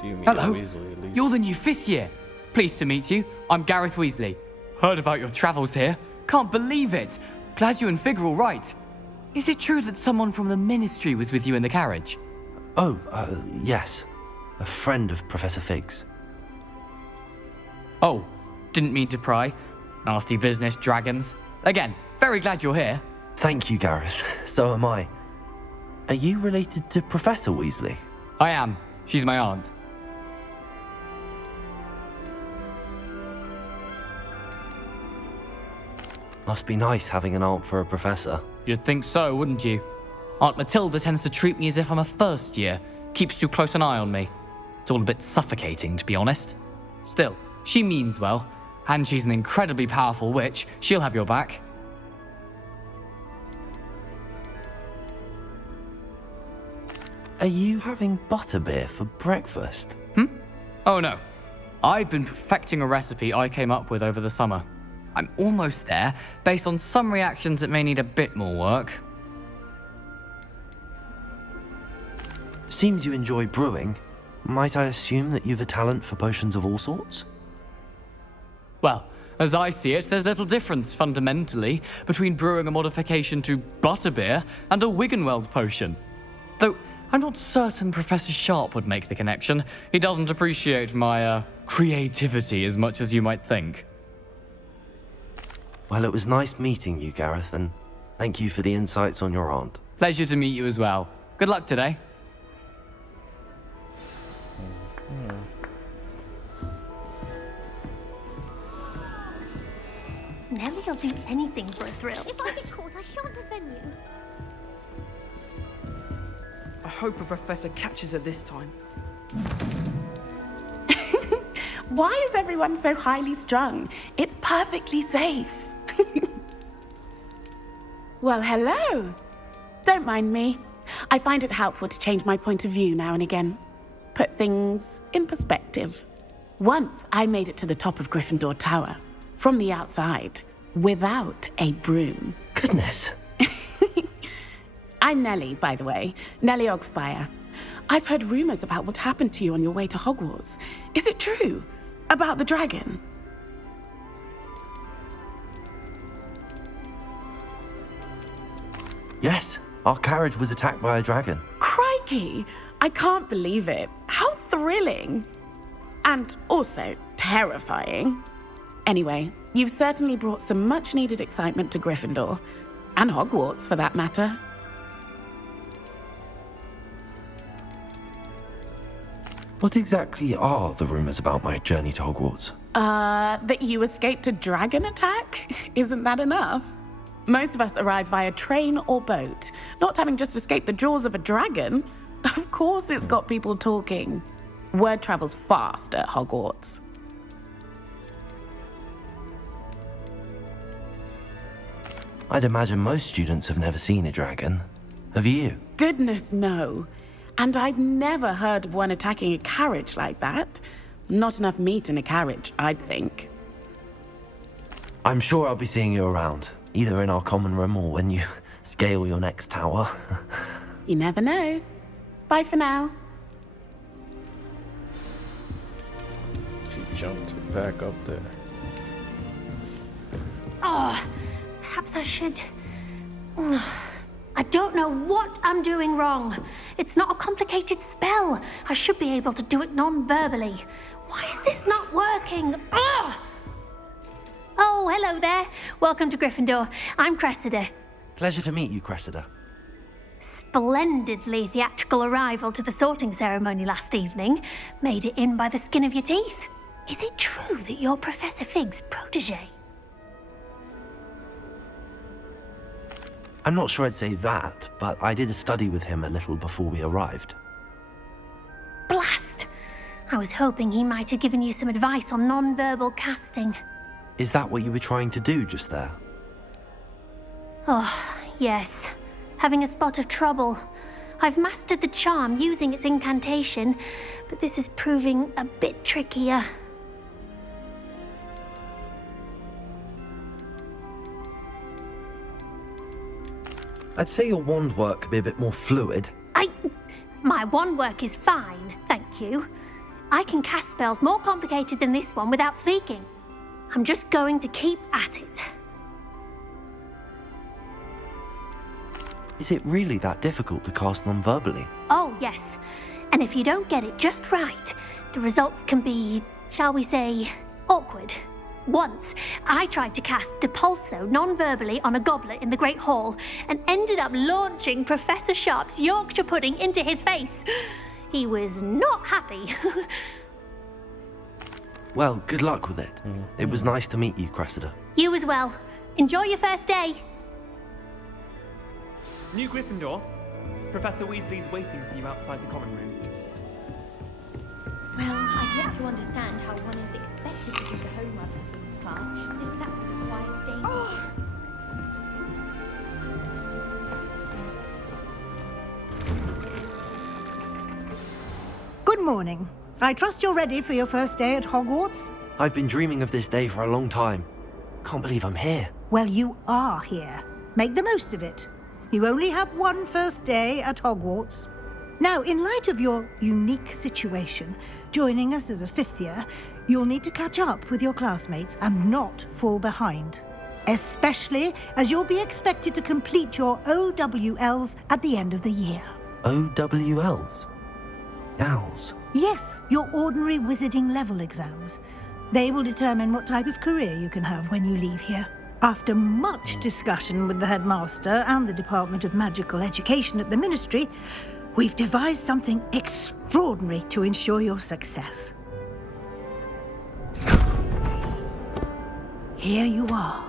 Do you mean Hello. a Weasley at least? You're the new 5th year. Pleased to meet you. I'm Gareth Weasley. Heard about your travels here. Can't believe it. Glad you and Fig are all right. Is it true that someone from the ministry was with you in the carriage? Oh, yes. A friend of Professor Fig's. Oh, didn't mean to pry. Nasty business, dragons. Again, very glad you're here. Thank you, Gareth. So am I. Are you related to Professor Weasley? I am. She's my aunt. Must be nice having an aunt for a professor. You'd think so, wouldn't you? Aunt Matilda tends to treat me as if I'm a first year. Keeps too close an eye on me. It's all a bit suffocating, to be honest. Still, she means well, and she's an incredibly powerful witch. She'll have your back. Are you having butterbeer for breakfast? Oh no. I've been perfecting a recipe I came up with over the summer. I'm almost there, based on some reactions that may need a bit more work. Seems you enjoy brewing. Might I assume that you've a talent for potions of all sorts? Well, as I see it, there's little difference, fundamentally, between brewing a modification to butterbeer and a Wiggenweld potion. Though, I'm not certain Professor Sharp would make the connection. He doesn't appreciate my, creativity as much as you might think. Well, it was nice meeting you, Gareth, and thank you for the insights on your aunt. Pleasure to meet you as well. Good luck today. Nellie'll do anything for a thrill. If I get caught, I shan't offend you. I hope a professor catches her this time. Why is everyone so highly strung? It's perfectly safe. Well, hello. Don't mind me. I find it helpful to change my point of view now and again. Put things in perspective. Once I made it to the top of Gryffindor Tower, from the outside, without a broom. Goodness. I'm Nellie, by the way. Nellie Ogspire. I've heard rumors about what happened to you on your way to Hogwarts. Is it true? About the dragon? Yes, our carriage was attacked by a dragon. Crikey! I can't believe it. How thrilling! And also terrifying. Anyway, you've certainly brought some much-needed excitement to Gryffindor. And Hogwarts, for that matter. What exactly are the rumors about my journey to Hogwarts? That you escaped a dragon attack? Isn't that enough? Most of us arrive via train or boat, not having just escaped the jaws of a dragon. Of course it's got people talking. Word travels fast at Hogwarts. I'd imagine most students have never seen a dragon. Have you? Goodness, no. And I've never heard of one attacking a carriage like that. Not enough meat in a carriage, I'd think. I'm sure I'll be seeing you around, either in our common room or when you scale your next tower. You never know. Bye for now. She jumped back up there. Oh, perhaps I should... I don't know what I'm doing wrong. It's not a complicated spell. I should be able to do it non-verbally. Why is this not working? Ugh! Oh, hello there. Welcome to Gryffindor. I'm Cressida. Pleasure to meet you, Cressida. Splendidly theatrical arrival to the sorting ceremony last evening. Made it in by the skin of your teeth. Is it true that you're Professor Fig's protege? I'm not sure I'd say that, but I did study with him a little before we arrived. Blast! I was hoping he might have given you some advice on non-verbal casting. Is that what you were trying to do just there? Oh, yes. Having a spot of trouble. I've mastered the charm using its incantation, but this is proving a bit trickier. I'd say your wand work could be a bit more fluid. My wand work is fine, thank you. I can cast spells more complicated than this one without speaking. I'm just going to keep at it. Is it really that difficult to cast non-verbally? Oh, yes. And if you don't get it just right, the results can be, shall we say, awkward. Once, I tried to cast Depulso non-verbally on a goblet in the Great Hall and ended up launching Professor Sharp's Yorkshire pudding into his face. He was not happy. Well, good luck with it. It was nice to meet you, Cressida. You as well. Enjoy your first day. New Gryffindor, Professor Weasley's waiting for you outside the common room. Well, I've yet to understand how one is expected to do the homework in this class, since that would require staying... Good morning. I trust you're ready for your first day at Hogwarts? I've been dreaming of this day for a long time. Can't believe I'm here. Well, you are here. Make the most of it. You only have one first day at Hogwarts. Now, in light of your unique situation, joining us as a fifth year, you'll need to catch up with your classmates and not fall behind. Especially as you'll be expected to complete your OWLs at the end of the year. OWLs? Owls? Yes, your ordinary wizarding level exams. They will determine what type of career you can have when you leave here. After much discussion with the headmaster and the Department of Magical Education at the Ministry, we've devised something extraordinary to ensure your success. Here you are.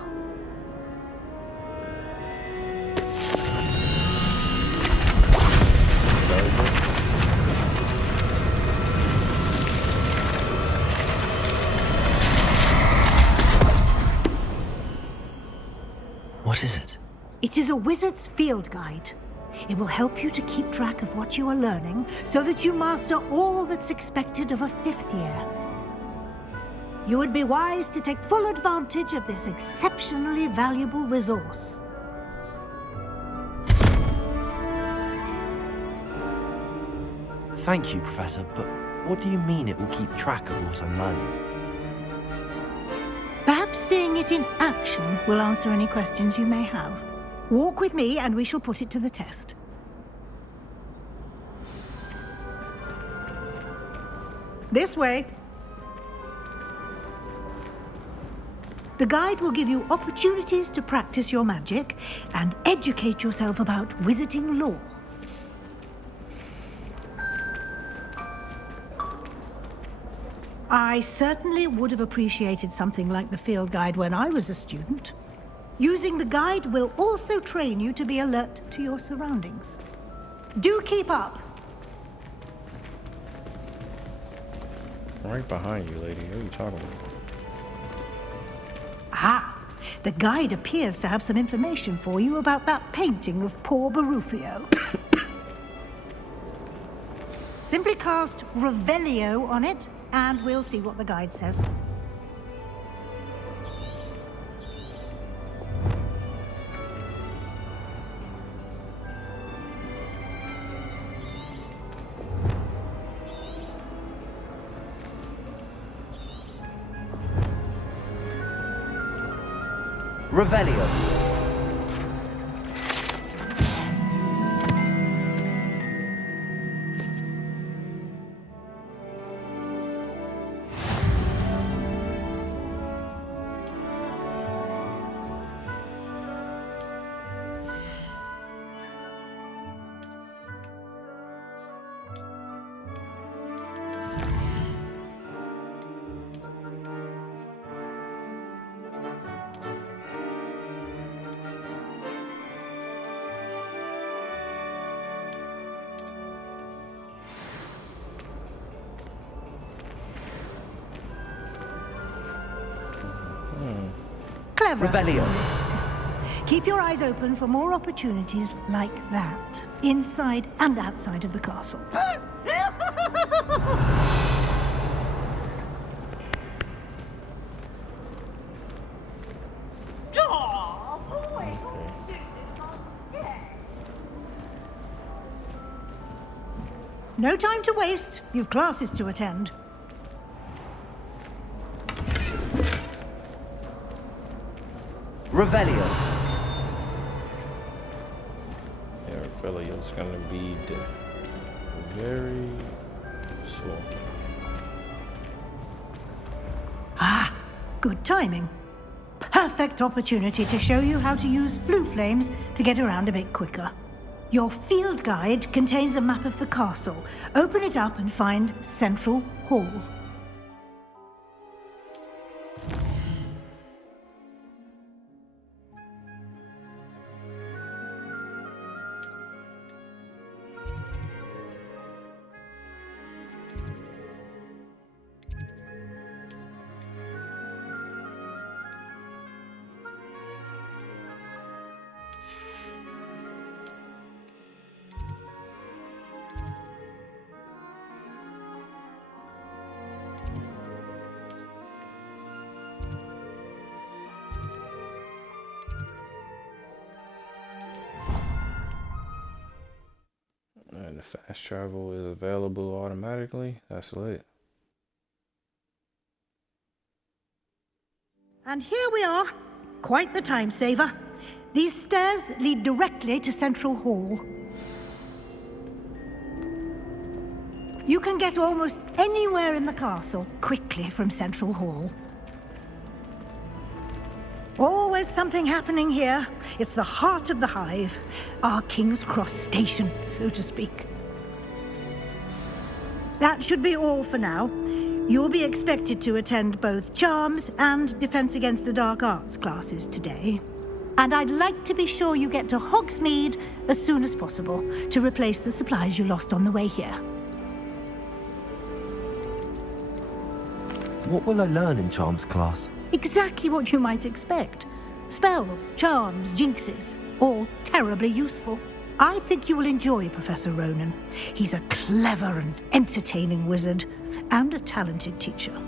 What is it? It is a wizard's field guide. It will help you to keep track of what you are learning so that you master all that's expected of a fifth year. You would be wise to take full advantage of this exceptionally valuable resource. Thank you, Professor, but what do you mean it will keep track of what I'm learning? Perhaps seeing it in action will answer any questions you may have. Walk with me and we shall put it to the test. This way. The guide will give you opportunities to practice your magic and educate yourself about wizarding lore. I certainly would have appreciated something like the field guide when I was a student. Using the guide will also train you to be alert to your surroundings. Do keep up! Right behind you, lady. What are you talking about? Ah, the guide appears to have some information for you about that painting of poor Barufio. Simply cast Revelio on it, and we'll see what the guide says. Revelio. Clever. Revelio. Keep your eyes open for more opportunities like that, inside and outside of the castle. No time to waste. You've classes to attend. Revelio. Yeah, Revelio's gonna be very slow. Ah, good timing. Perfect opportunity to show you how to use flue flames to get around a bit quicker. Your field guide contains a map of the castle. Open it up and find Central Hall. Fast travel is available automatically. That's lit. And here we are. Quite the time saver. These stairs lead directly to Central Hall. You can get almost anywhere in the castle quickly from Central Hall. Always something happening here. It's the heart of the hive, our King's Cross station, so to speak. That should be all for now. You'll be expected to attend both Charms and Defense Against the Dark Arts classes today. And I'd like to be sure you get to Hogsmeade as soon as possible to replace the supplies you lost on the way here. What will I learn in Charms class? Exactly what you might expect. Spells, charms, jinxes, all terribly useful. I think you will enjoy Professor Ronan. He's a clever and entertaining wizard, and a talented teacher.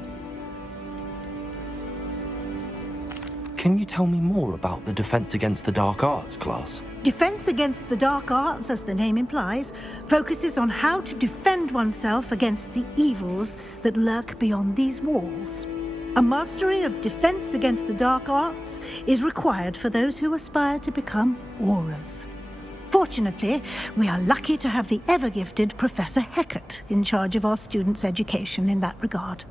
Can you tell me more about the Defense Against the Dark Arts class? Defense Against the Dark Arts, as the name implies, focuses on how to defend oneself against the evils that lurk beyond these walls. A mastery of Defense Against the Dark Arts is required for those who aspire to become Auras. Fortunately, we are lucky to have the ever-gifted Professor Hecat in charge of our students' education in that regard.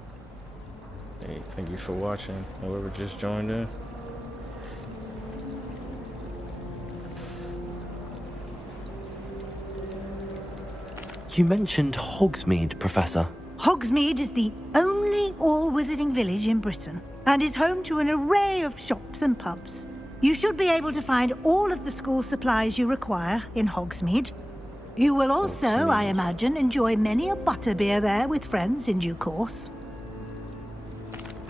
Hey, thank you for watching, whoever just joined in. You mentioned Hogsmeade, Professor. Hogsmeade is the only all-wizarding village in Britain, and is home to an array of shops and pubs. You should be able to find all of the school supplies you require in Hogsmeade. You will also, I imagine, enjoy many a butterbeer there with friends in due course.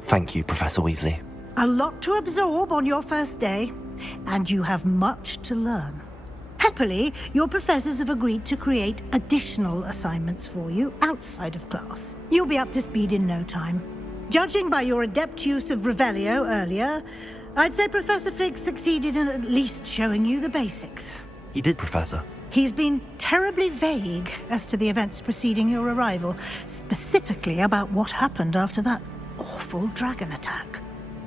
Thank you, Professor Weasley. A lot to absorb on your first day, and you have much to learn. Happily, your professors have agreed to create additional assignments for you outside of class. You'll be up to speed in no time. Judging by your adept use of Revelio earlier, I'd say Professor Fig succeeded in at least showing you the basics. He did, Professor. He's been terribly vague as to the events preceding your arrival, specifically about what happened after that awful dragon attack.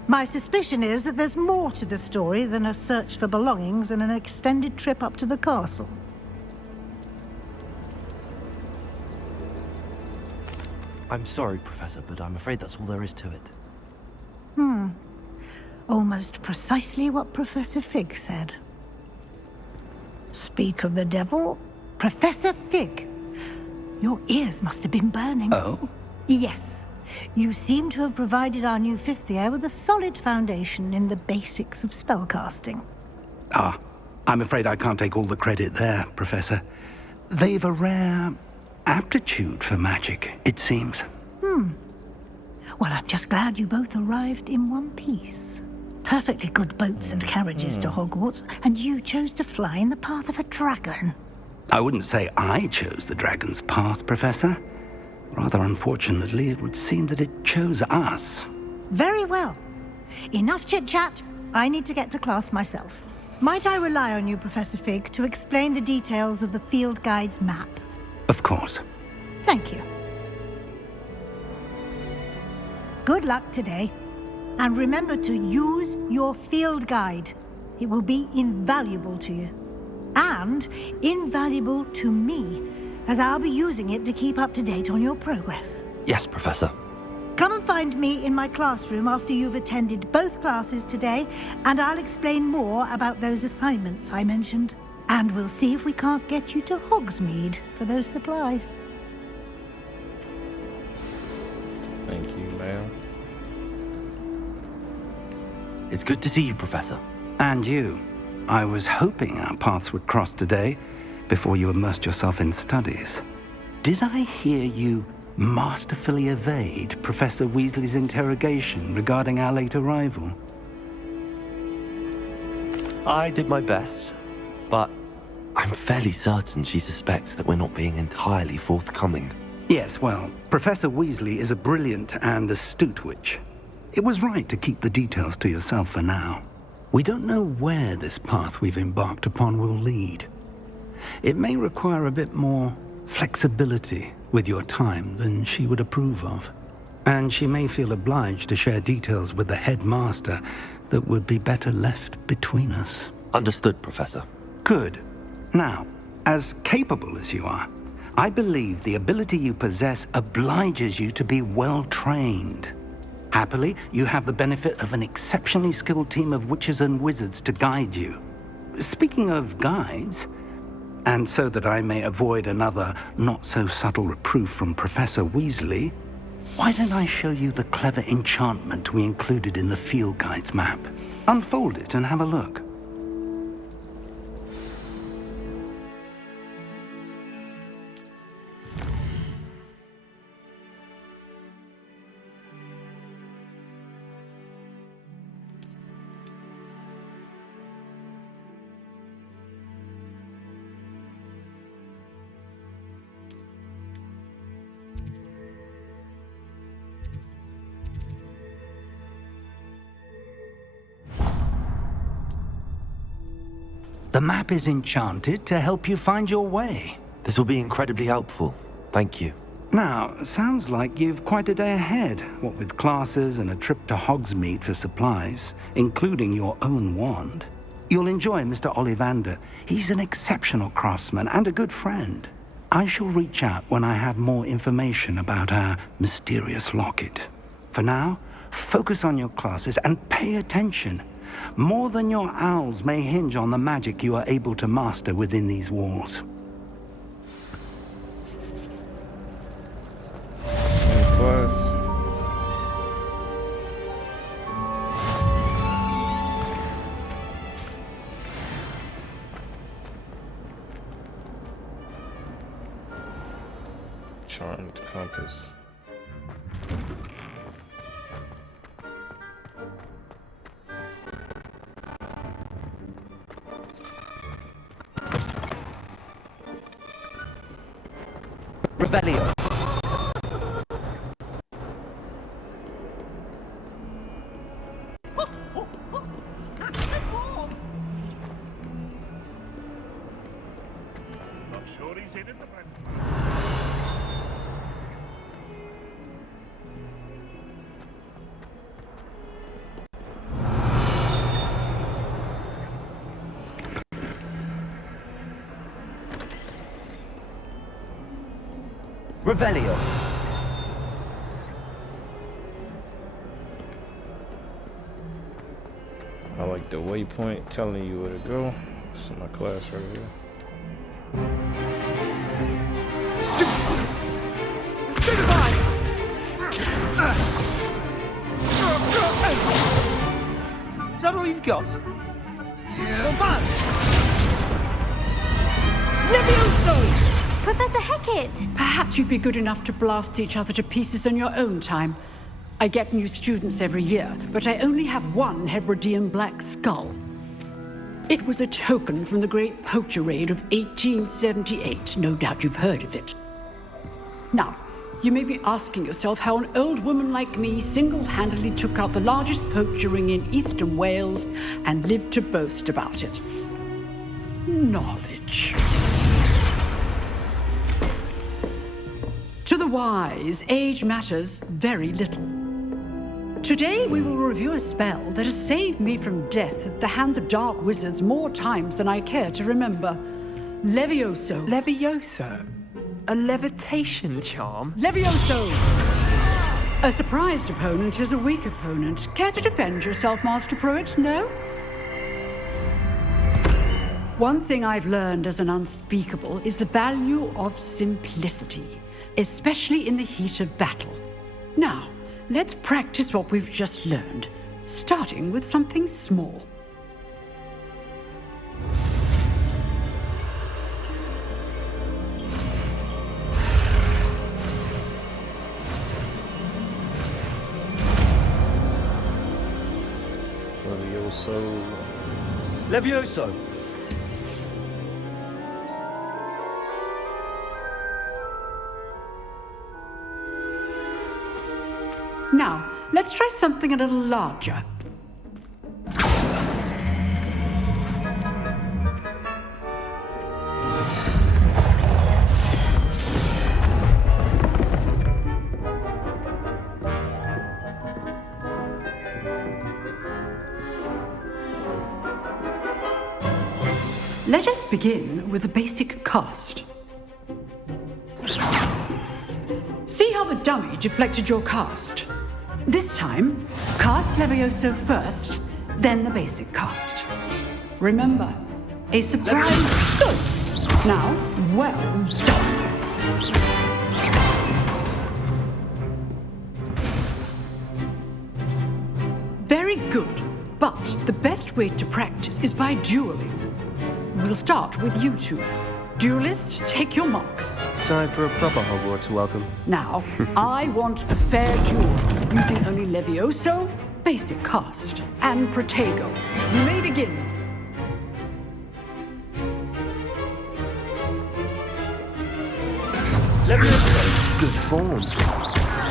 My suspicion is that there's more to the story than a search for belongings and an extended trip up to the castle. I'm sorry, Professor, but I'm afraid that's all there is to it. Almost precisely what Professor Fig said. Speak of the devil, Professor Fig. Your ears must have been burning. Oh? Yes. You seem to have provided our new fifth year with a solid foundation in the basics of spellcasting. Ah, I'm afraid I can't take all the credit there, Professor. They've a rare aptitude for magic, it seems. Well, I'm just glad you both arrived in one piece. Perfectly good boats and carriages to Hogwarts, and you chose to fly in the path of a dragon. I wouldn't say I chose the dragon's path, Professor. Rather unfortunately, it would seem that it chose us. Very well. Enough chit-chat. I need to get to class myself. Might I rely on you, Professor Fig, to explain the details of the field guide's map? Of course. Thank you. Good luck today. And remember to use your field guide. It will be invaluable to you. And invaluable to me, as I'll be using it to keep up to date on your progress. Yes, Professor. Come and find me in my classroom after you've attended both classes today, and I'll explain more about those assignments I mentioned. And we'll see if we can't get you to Hogsmeade for those supplies. Thank you, ma'am. It's good to see you, Professor. And you. I was hoping our paths would cross today, before you immersed yourself in studies. Did I hear you masterfully evade Professor Weasley's interrogation regarding our late arrival? I did my best, but I'm fairly certain she suspects that we're not being entirely forthcoming. Yes, well, Professor Weasley is a brilliant and astute witch. It was right to keep the details to yourself for now. We don't know where this path we've embarked upon will lead. It may require a bit more flexibility with your time than she would approve of. And she may feel obliged to share details with the headmaster that would be better left between us. Understood, Professor. Good. Now, as capable as you are, I believe the ability you possess obliges you to be well trained. Happily, you have the benefit of an exceptionally skilled team of witches and wizards to guide you. Speaking of guides, and so that I may avoid another not-so-subtle reproof from Professor Weasley, why don't I show you the clever enchantment we included in the field guide's map? Unfold it and have a look. The map is enchanted to help you find your way. This will be incredibly helpful. Thank you. Now, sounds like you've quite a day ahead, what with classes and a trip to Hogsmeade for supplies, including your own wand. You'll enjoy Mr. Ollivander. He's an exceptional craftsman and a good friend. I shall reach out when I have more information about our mysterious locket. For now, focus on your classes and pay attention. More than your owls may hinge on the magic you are able to master within these walls. Charmed compass. Revelio. Not sure he's in at the present. Revelio. I like the waypoint telling you where to go. This is my class right here. Is that all you've got? Yeah. Levioso! Professor Hecat! Perhaps you'd be good enough to blast each other to pieces in your own time. I get new students every year, but I only have one Hebridean black skull. It was a token from the Great Poacher Raid of 1878. No doubt you've heard of it. Now, you may be asking yourself how an old woman like me single-handedly took out the largest poacher ring in eastern Wales and lived to boast about it. Knowledge. To the wise, age matters very little. Today we will review a spell that has saved me from death at the hands of dark wizards more times than I care to remember. Levioso. Levioso? A levitation charm? Levioso! A surprised opponent is a weak opponent. Care to defend yourself, Master Pruitt? No? One thing I've learned as an unspeakable is the value of simplicity, especially in the heat of battle. Now, let's practice what we've just learned, starting with something small. Levioso. Now, let's try something a little larger. Let us begin with the basic cast. See how the dummy deflected your cast? This time, cast Levioso first, then the basic cast. Remember, a surprise. Good. Now, well done. Very good, but the best way to practice is by dueling. We'll start with you two. Duelists, take your marks. Time for a proper Hogwarts welcome. Now, I want a fair duel, using only Levioso, basic cast, and Protego. You may begin. Levioso. Good form.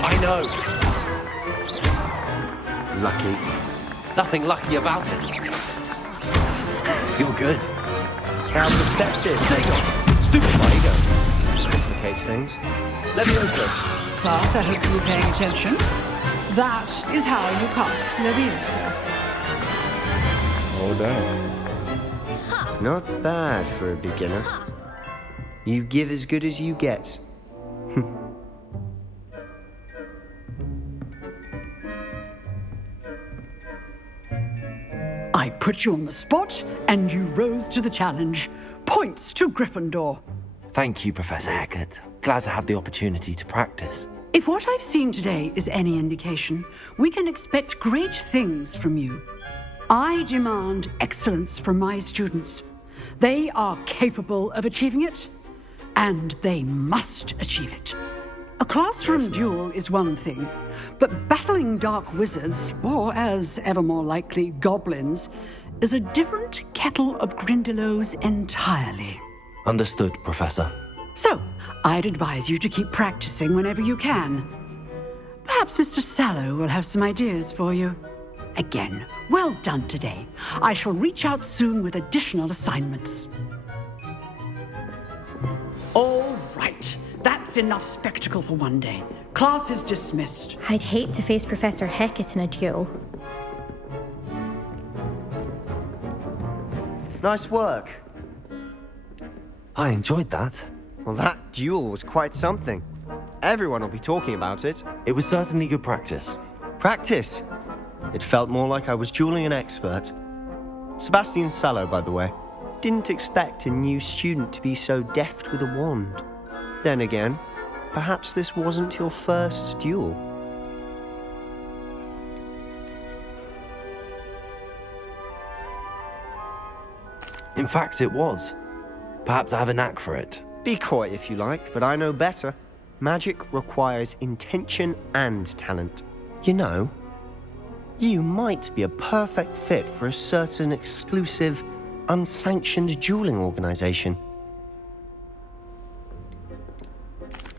I know. Lucky. Nothing lucky about it. You're good. How perceptive. Stupid. Complicates things. Levioso. Class, I hope you were paying attention. That is how you cast Levioso. Oh, damn. Not bad for a beginner. You give as good as you get. I put you on the spot, and you rose to the challenge. Points to Gryffindor. Thank you, Professor Eckert. Glad to have the opportunity to practice. If what I've seen today is any indication, we can expect great things from you. I demand excellence from my students. They are capable of achieving it, and they must achieve it. A classroom duel is one thing, but battling dark wizards, or as ever more likely, goblins, is a different kettle of Grindylows entirely. Understood, Professor. So, I'd advise you to keep practicing whenever you can. Perhaps Mr. Sallow will have some ideas for you. Again, well done today. I shall reach out soon with additional assignments. All right. That's enough spectacle for one day. Class is dismissed. I'd hate to face Professor Hecat in a duel. Nice work. I enjoyed that. Well, that duel was quite something. Everyone will be talking about it. It was certainly good practice. Practice? It felt more like I was dueling an expert. Sebastian Sallow, by the way. Didn't expect a new student to be so deft with a wand. Then again, perhaps this wasn't your first duel. In fact, it was. Perhaps I have a knack for it. Be coy if you like, but I know better. Magic requires intention and talent. You know, you might be a perfect fit for a certain exclusive, unsanctioned dueling organization.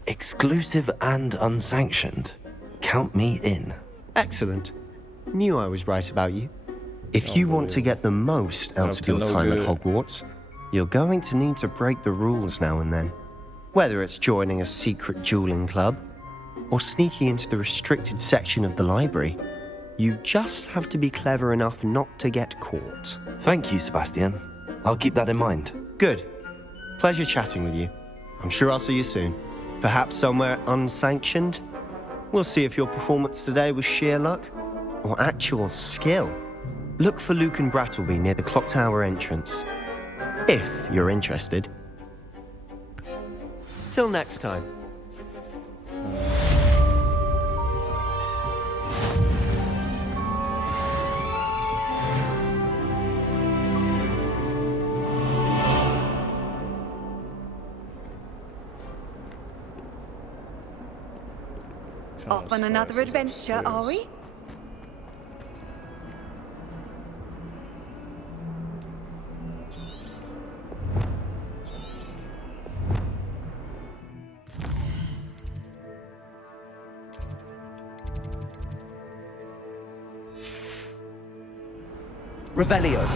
Exclusive and unsanctioned. Count me in. Excellent. Knew I was right about you. If you want to get the most out of your time at Hogwarts, you're going to need to break the rules now and then. Whether it's joining a secret dueling club, or sneaking into the restricted section of the library, you just have to be clever enough not to get caught. Thank you, Sebastian. I'll keep that in mind. Good. Pleasure chatting with you. I'm sure I'll see you soon. Perhaps somewhere unsanctioned? We'll see if your performance today was sheer luck or actual skill. Look for Luke and Brattleby near the clock tower entrance, if you're interested. Till next time. Off on another adventure, are we? Revelio.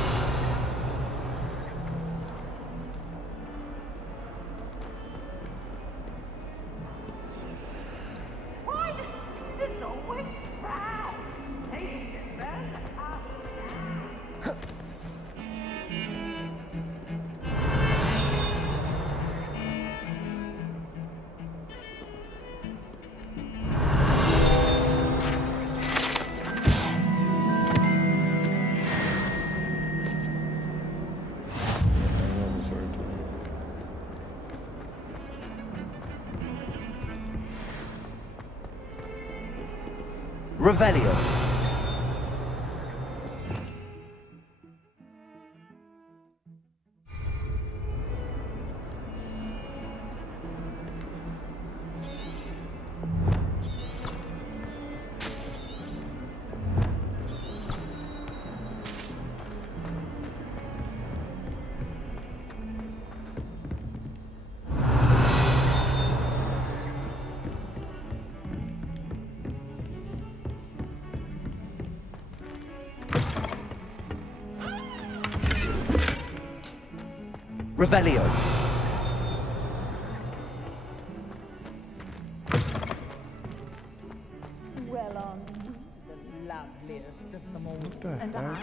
Revelio. Revelio. Well, on the loveliest of them all. What the And heck?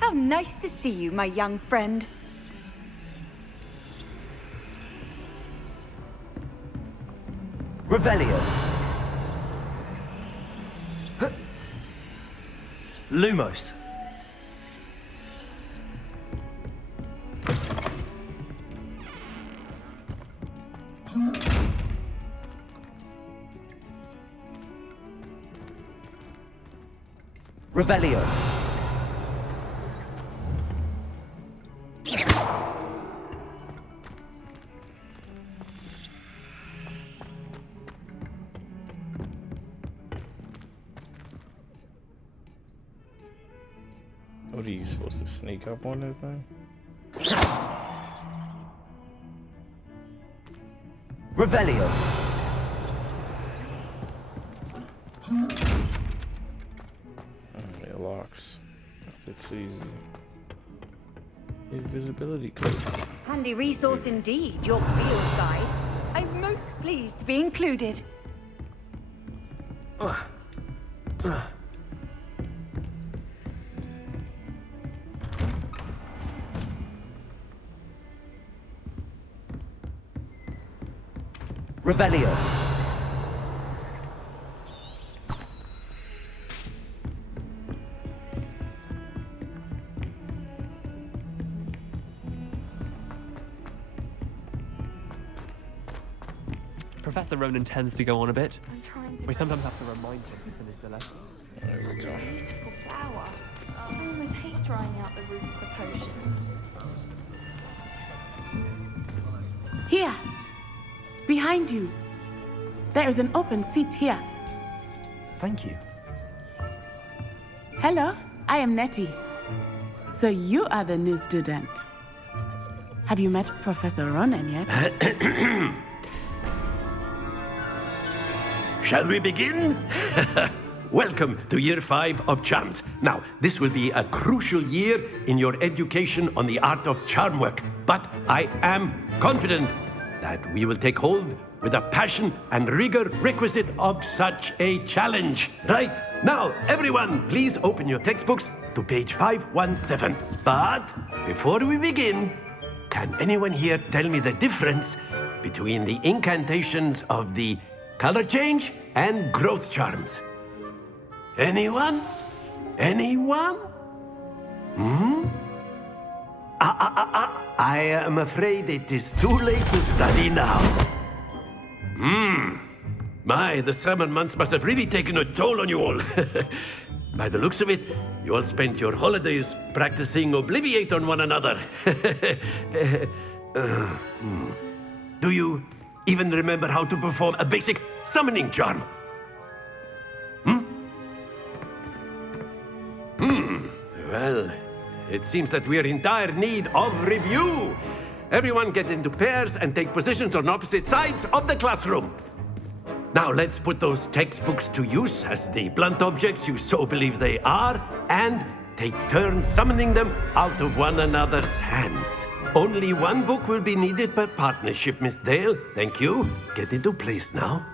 How nice to see you, my young friend. Revelio. Lumos. Revelio. What are you supposed to sneak up on that thing? Revelio. It locks. It's easy. Invisibility code. Handy resource indeed, your field guide. I'm most pleased to be included. Revelio. Professor Ronan tends to go on a bit. We sometimes have to remind him to finish the lesson. There we go. Beautiful flower. I almost hate drying out the roots for potions. Here. Behind you. There is an open seat here. Thank you. Hello, I am Nettie. So you are the new student. Have you met Professor Ronan yet? Shall we begin? Welcome to Year 5 of Charms. Now, this will be a crucial year in your education on the art of charm work, but I am confident that we will take hold with the passion and rigor requisite of such a challenge. Right, now, everyone, please open your textbooks to page 517. But before we begin, can anyone here tell me the difference between the incantations of the color change and growth charms? Anyone? Anyone? I am afraid it is too late to study now. My, the summer months must have really taken a toll on you all. By the looks of it, you all spent your holidays practicing Obliviate on one another. Do you even remember how to perform a basic summoning charm? Well, it seems that we are in dire need of review. Everyone get into pairs and take positions on opposite sides of the classroom. Now let's put those textbooks to use as the blunt objects you so believe they are, and take turns summoning them out of one another's hands. Only one book will be needed per partnership, Miss Dale. Thank you. Get into place now.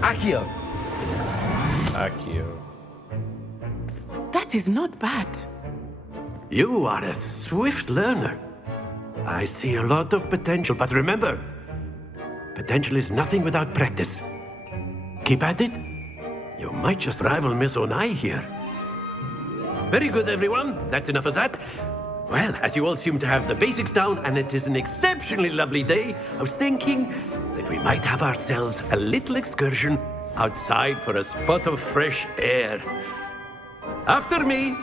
Accio. Accio. That is not bad. You are a swift learner. I see a lot of potential, but remember, potential is nothing without practice. Keep at it. You might just rival Miss Onai here. Very good, everyone. That's enough of that. Well, as you all seem to have the basics down, and it is an exceptionally lovely day, I was thinking that we might have ourselves a little excursion outside for a spot of fresh air. After me.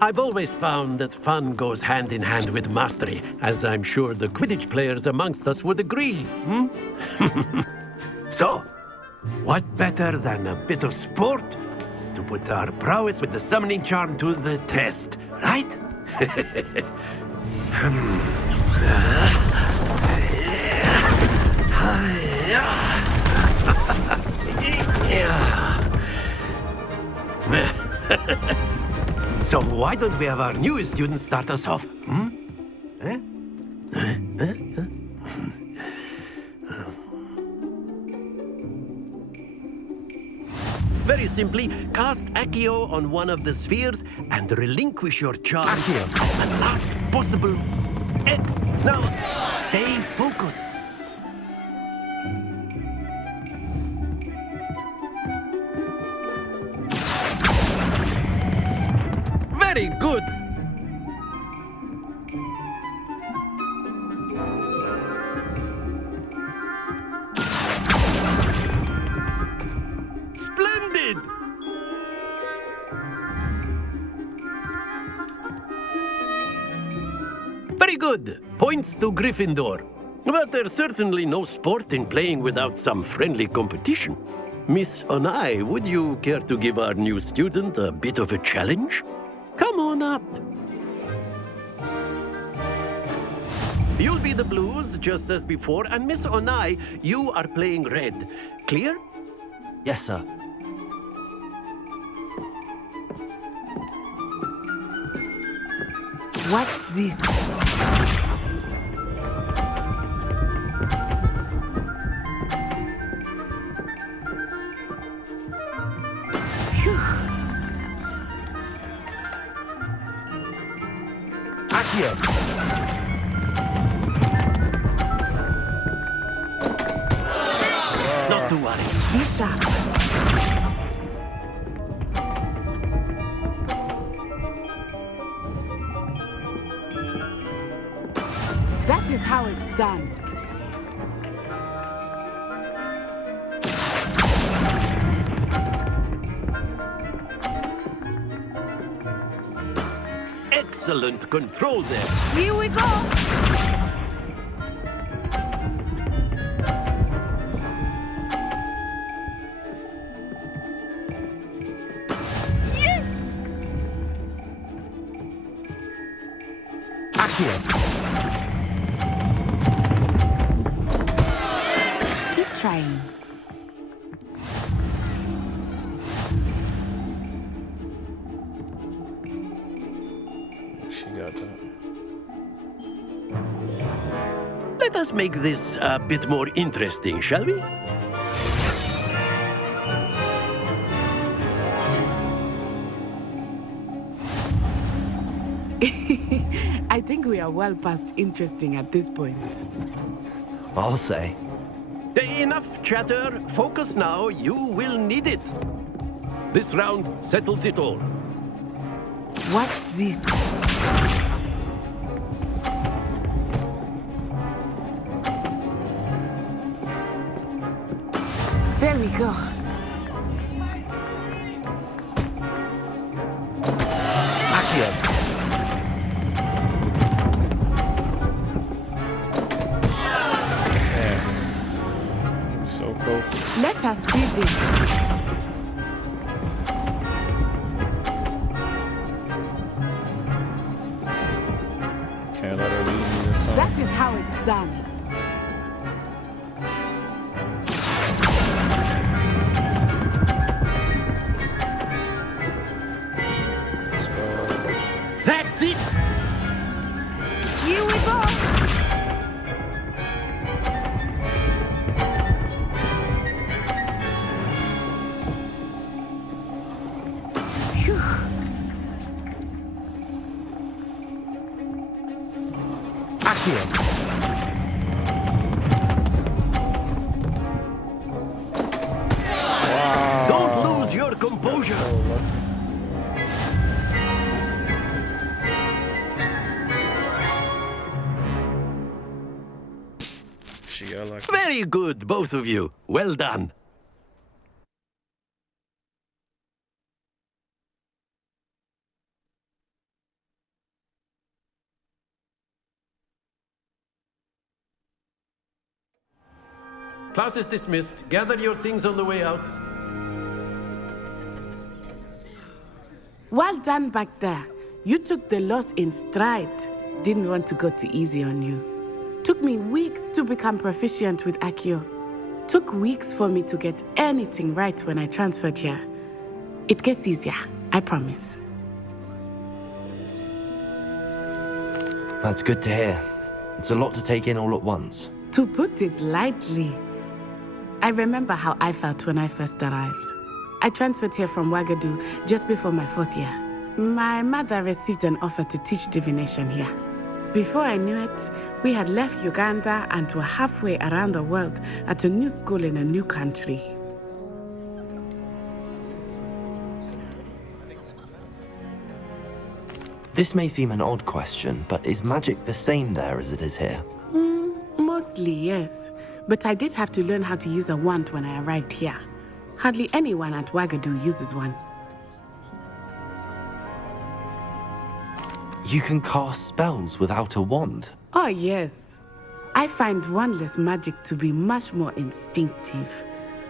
I've always found that fun goes hand in hand with mastery, as I'm sure the Quidditch players amongst us would agree. So, what better than a bit of sport to put our prowess with the summoning charm to the test, right? So why don't we have our newest student start us off? Very simply, cast Accio on one of the spheres and relinquish your charm at the last possible X. Now, stay focused. Very good. Splendid! Very good. Points to Gryffindor. But there's certainly no sport in playing without some friendly competition. Miss Onai, would you care to give our new student a bit of a challenge? Come on up. You'll be the blues, just as before, and Miss Onai, you are playing red. Clear? Yes, sir. Watch this. Accio. Not to worry. Be sharp. That is how it's done. Excellent control there. Here we go. Yes! Accio. Keep trying. She got that. Let us make this a bit more interesting, shall we? I think we are well past interesting at this point. I'll say. Enough chatter. Focus now. You will need it. This round settles it all. Watch this. There we go. Accio. So close. Let us see this. Can't let her leave me this time. That is how it's done. She like Very good, both of you. Well done. Class is dismissed. Gather your things on the way out. Well done back there. You took the loss in stride. Didn't want to go too easy on you. Took me weeks to become proficient with Accio. Took weeks for me to get anything right when I transferred here. It gets easier, I promise. That's good to hear. It's a lot to take in all at once. To put it lightly, I remember how I felt when I first arrived. I transferred here from Ouagadougou just before my 4th year. My mother received an offer to teach divination here. Before I knew it, we had left Uganda and were halfway around the world at a new school in a new country. This may seem an odd question, but is magic the same there as it is here? Mostly, yes. But I did have to learn how to use a wand when I arrived here. Hardly anyone at Ouagadougou uses one. You can cast spells without a wand? Oh, yes. I find wandless magic to be much more instinctive.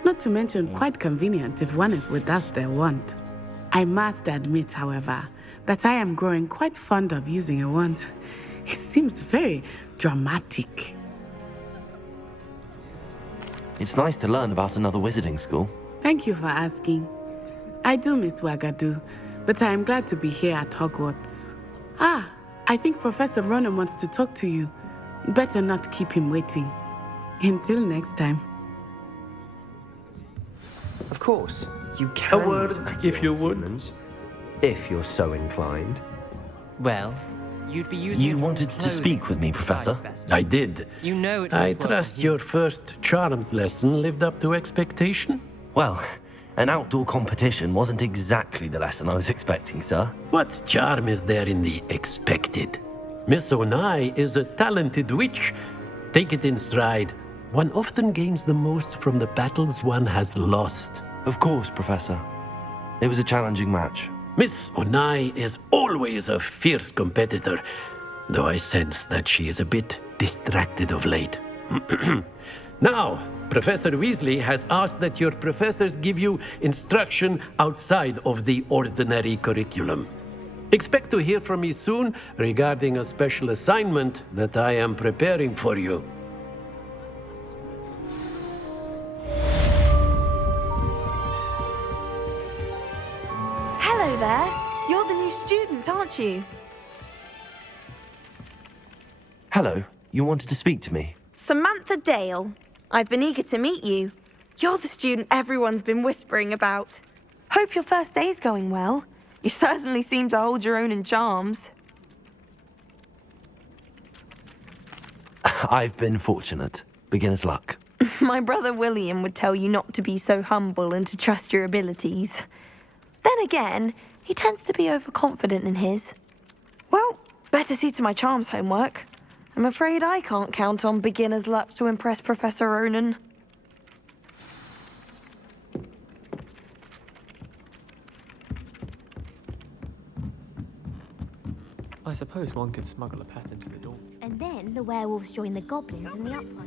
Not to mention quite convenient if one is without their wand. I must admit, however, that I am growing quite fond of using a wand. It seems very dramatic. It's nice to learn about another wizarding school. Thank you for asking. I do miss Ouagadougou, but I am glad to be here at Hogwarts. Ah, I think Professor Ronan wants to talk to you. Better not keep him waiting. Until next time. Of course, you can. A word, if you would. If you're so inclined. Well, you'd be using. You wanted to speak with me, Professor? I did. You know it. I trust your first charms lesson lived up to expectation? Well, an outdoor competition wasn't exactly the lesson I was expecting, sir. What charm is there in the expected? Miss Onai is a talented witch. Take it in stride. One often gains the most from the battles one has lost. Of course, Professor. It was a challenging match. Miss Onai is always a fierce competitor, though I sense that she is a bit distracted of late. Now, Professor Weasley has asked that your professors give you instruction outside of the ordinary curriculum. Expect to hear from me soon regarding a special assignment that I am preparing for you. Hello there. You're the new student, aren't you? Hello, you wanted to speak to me? Samantha Dale. I've been eager to meet you. You're the student everyone's been whispering about. Hope your first day's going well. You certainly seem to hold your own in charms. I've been fortunate. Beginner's luck. My brother William would tell you not to be so humble and to trust your abilities. Then again, he tends to be overconfident in his. Well, better see to my charms homework. I'm afraid I can't count on beginner's luck to impress Professor Ronan. I suppose one could smuggle a pet into the door. And then the werewolves join the goblins in the uprising.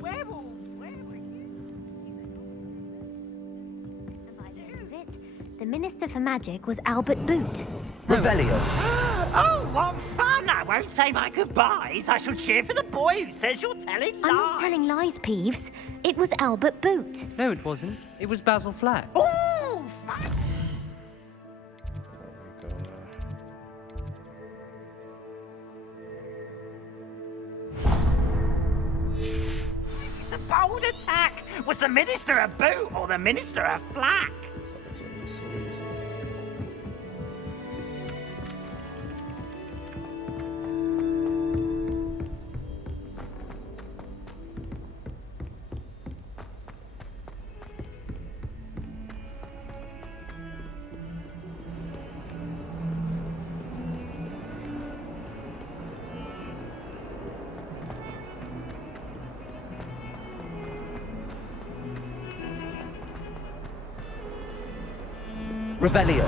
And by the end of it, the Minister for Magic was Albert Boot. Revelio. Oh, what fun! I won't say my goodbyes. I shall cheer for the boy who says you're telling lies. I'm not telling lies, Peeves. It was Albert Boot. No, it wasn't. It was Basil Flack. Oh, it's a bold attack. Was the Minister a boot or the Minister a flack? Revelio.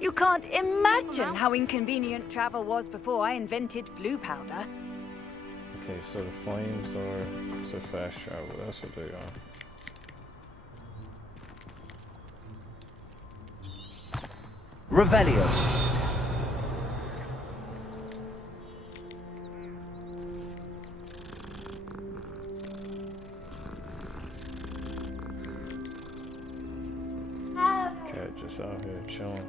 You can't imagine how inconvenient travel was before I invented flu powder. Okay, so the flames are so fast travel, that's what they are. Revelio. Cat just out here chilling.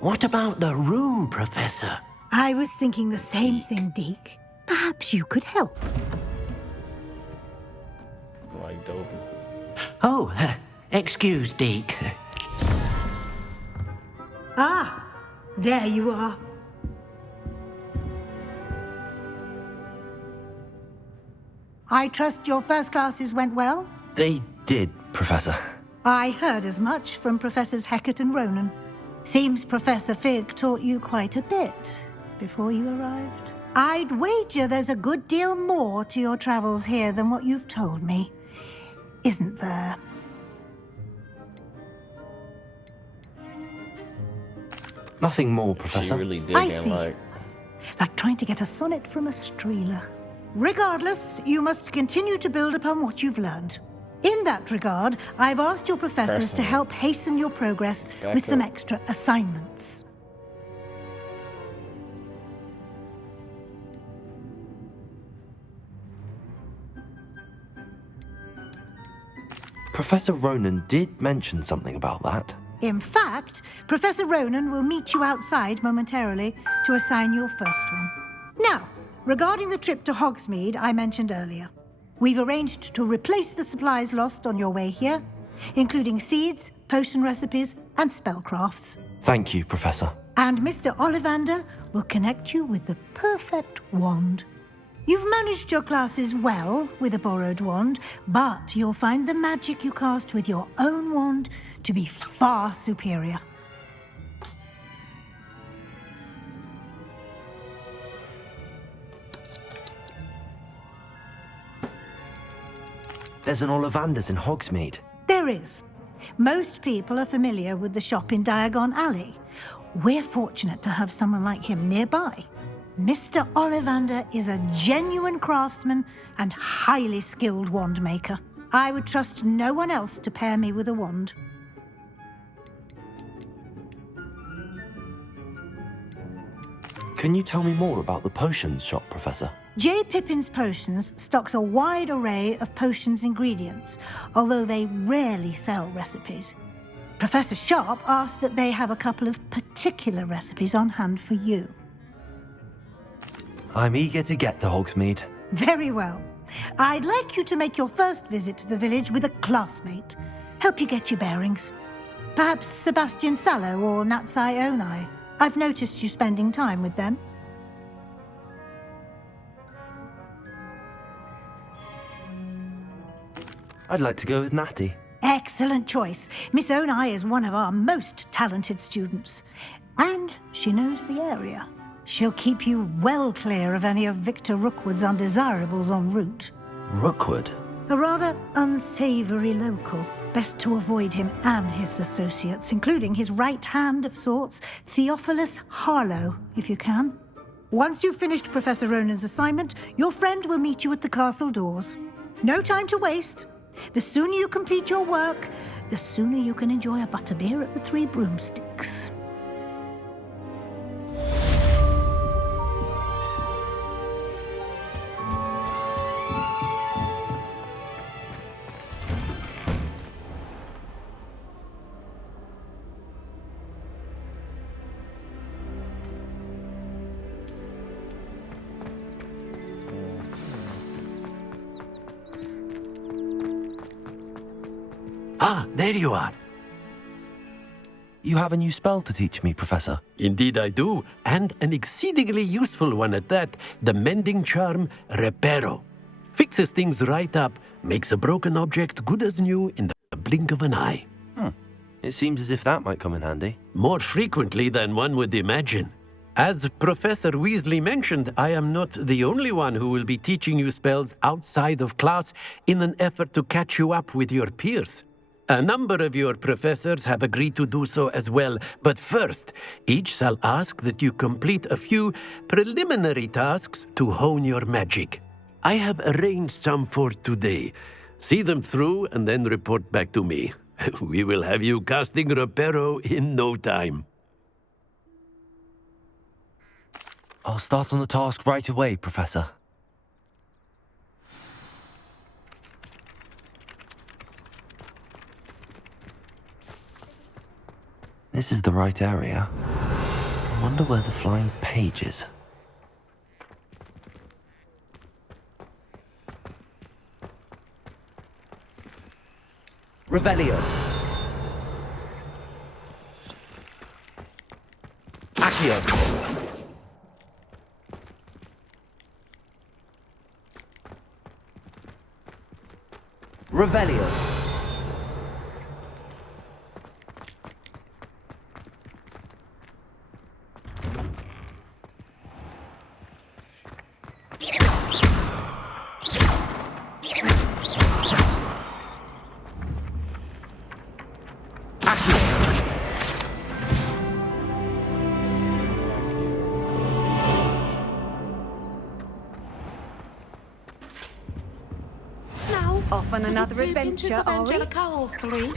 What about the room, Professor? I was thinking the same thing, Deke. Perhaps you could help. Like Dobie. Oh, excuse, Deke. Ah, there you are. I trust your first classes went well? They did, Professor. I heard as much from Professors Hecat and Ronan. Seems Professor Fig taught you quite a bit before you arrived. I'd wager there's a good deal more to your travels here than what you've told me. Isn't there? Nothing more, Professor. She really did I see. Like trying to get a sonnet from a streeler. Regardless, you must continue to build upon what you've learned. In that regard, I've asked your professors to help hasten your progress with some extra assignments. Professor Ronan did mention something about that. In fact, Professor Ronan will meet you outside momentarily to assign your first one. Now, regarding the trip to Hogsmeade I mentioned earlier, we've arranged to replace the supplies lost on your way here, including seeds, potion recipes, and spellcrafts. Thank you, Professor. And Mr. Ollivander will connect you with the perfect wand. You've managed your classes well with a borrowed wand, but you'll find the magic you cast with your own wand to be far superior. There's an Ollivander's in Hogsmeade. There is. Most people are familiar with the shop in Diagon Alley. We're fortunate to have someone like him nearby. Mr. Ollivander is a genuine craftsman and highly skilled wand maker. I would trust no one else to pair me with a wand. Can you tell me more about the potions shop, Professor? J. Pippin's Potions stocks a wide array of potions ingredients, although they rarely sell recipes. Professor Sharp asked that they have a couple of particular recipes on hand for you. I'm eager to get to Hogsmeade. Very well. I'd like you to make your first visit to the village with a classmate. Help you get your bearings. Perhaps Sebastian Sallow or Natsai Onai. I've noticed you spending time with them. I'd like to go with Natty. Excellent choice. Miss Onai is one of our most talented students. And she knows the area. She'll keep you well clear of any of Victor Rookwood's undesirables en route. Rookwood? A rather unsavory local. Best to avoid him and his associates, including his right hand of sorts, Theophilus Harlow, if you can. Once you've finished Professor Ronan's assignment, your friend will meet you at the castle doors. No time to waste. The sooner you complete your work, the sooner you can enjoy a butterbeer at the Three Broomsticks. Ah, there you are. You have a new spell to teach me, Professor. Indeed I do, and an exceedingly useful one at that. The mending charm, Reparo. Fixes things right up, makes a broken object good as new in the blink of an eye. It seems as if that might come in handy. More frequently than one would imagine. As Professor Weasley mentioned, I am not the only one who will be teaching you spells outside of class in an effort to catch you up with your peers. A number of your professors have agreed to do so as well, but first, each shall ask that you complete a few preliminary tasks to hone your magic. I have arranged some for today. See them through and then report back to me. We will have you casting Reparo in no time. I'll start on the task right away, Professor. This is the right area. I wonder where the flying page is. Revelio. Accio. Revelio. Now, off on another adventure, are we? Hopefully.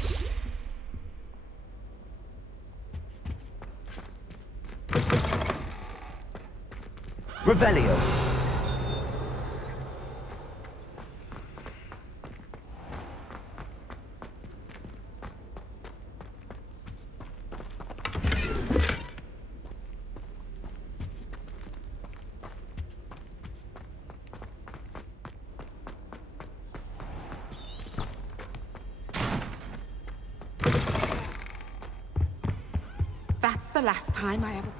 Revelio. That's the last time I ever...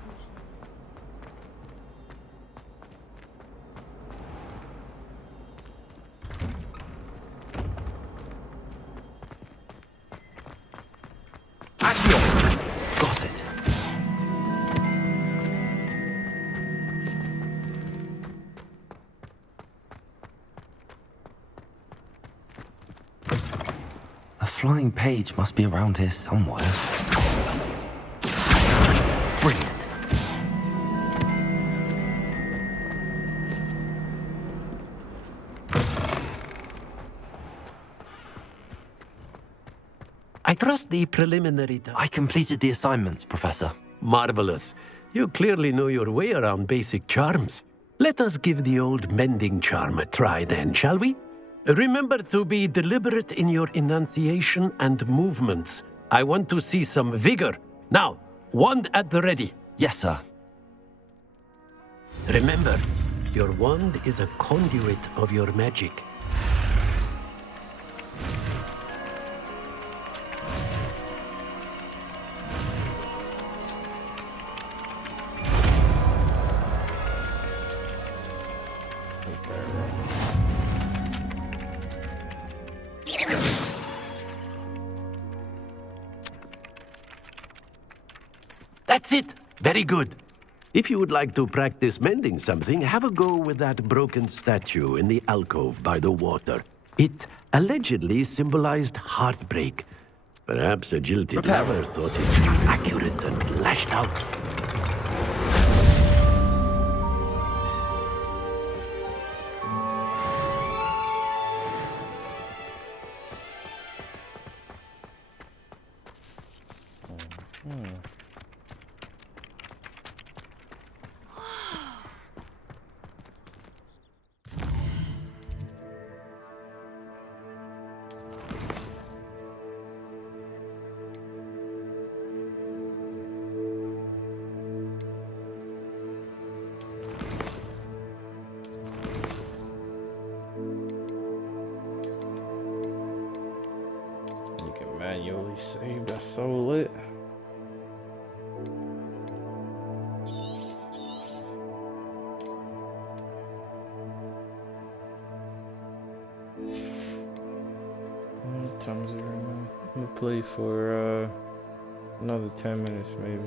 Got it. A flying page must be around here somewhere. Brilliant. I trust the preliminary... I completed the assignments, Professor. Marvelous. You clearly know your way around basic charms. Let us give the old mending charm a try then, shall we? Remember to be deliberate in your enunciation and movements. I want to see some vigor. Now, wand at the ready. Yes, sir. Remember, your wand is a conduit of your magic. That's it. Very good. If you would like to practice mending something, have a go with that broken statue in the alcove by the water. It allegedly symbolized heartbreak. Perhaps a jilted lover thought it accurate and lashed out. Finally saved. That's so lit. What time is it right now? I'm gonna play for another 10 minutes maybe.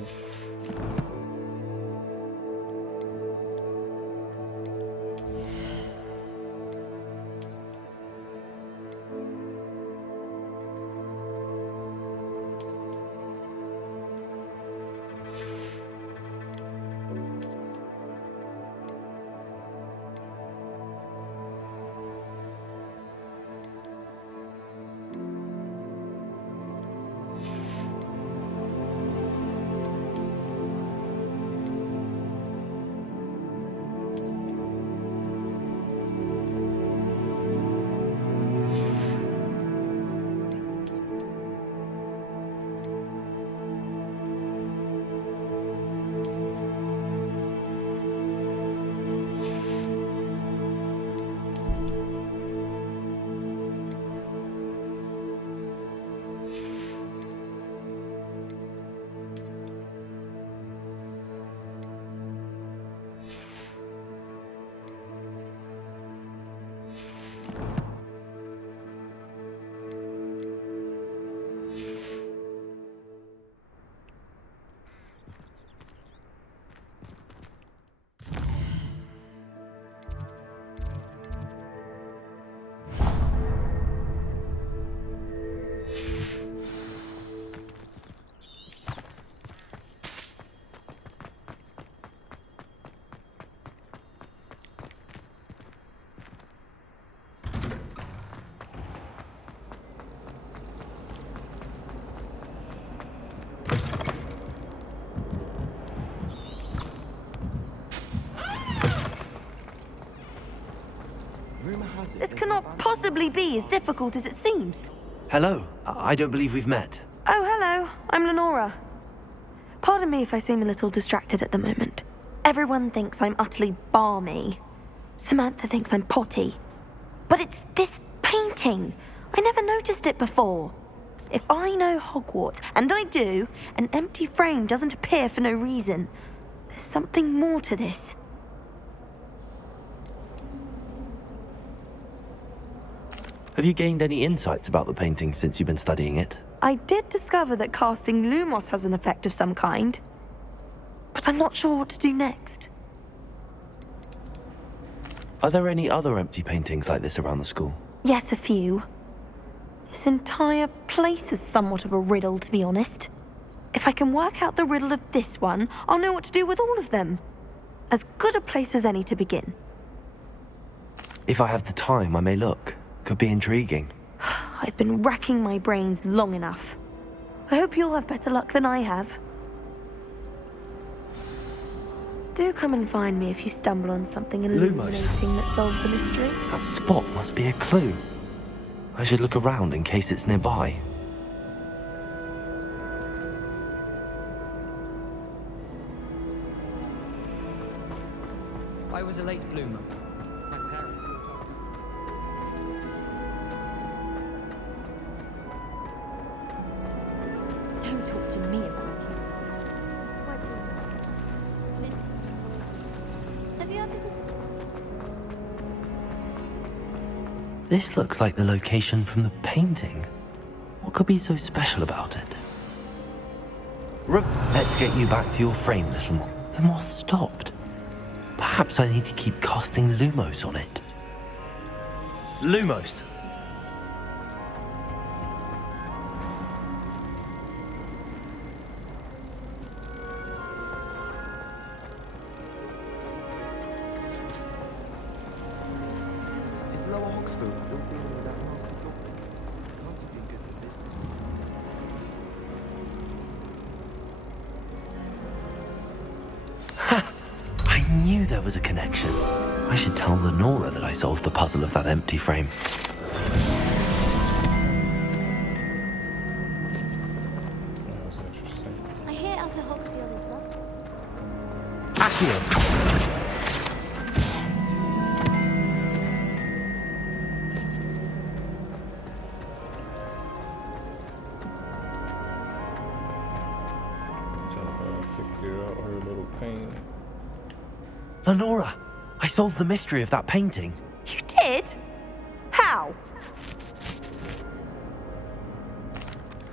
This cannot possibly be as difficult as it seems. Hello. I don't believe we've met. Oh, hello. I'm Lenora. Pardon me if I seem a little distracted at the moment. Everyone thinks I'm utterly balmy. Samantha thinks I'm potty. But it's this painting. I never noticed it before. If I know Hogwarts, and I do, an empty frame doesn't appear for no reason. There's something more to this. Have you gained any insights about the painting since you've been studying it? I did discover that casting Lumos has an effect of some kind. But I'm not sure what to do next. Are there any other empty paintings like this around the school? Yes, a few. This entire place is somewhat of a riddle, to be honest. If I can work out the riddle of this one, I'll know what to do with all of them. As good a place as any to begin. If I have the time, I may look. Could be intriguing. I've been racking my brains long enough. I hope you'll have better luck than I have. Do come and find me if you stumble on something illuminating that solves the mystery. That spot must be a clue. I should look around in case it's nearby. I was a late bloomer. Don't talk to me about Have you ever... This looks like the location from the painting. What could be so special about it? Let's get you back to your frame, little moth. The moth stopped. Perhaps I need to keep casting Lumos on it. Lumos! Is Lower Hogsfield still feeling that marketable? Might have been good for business. Ha! I knew there was a connection. I should tell Lenora that I solved the puzzle of that empty frame. That's interesting. I hear Elder Hogsfield is locked. Accio! painting. Lenora, I solved the mystery of that painting. You did? How?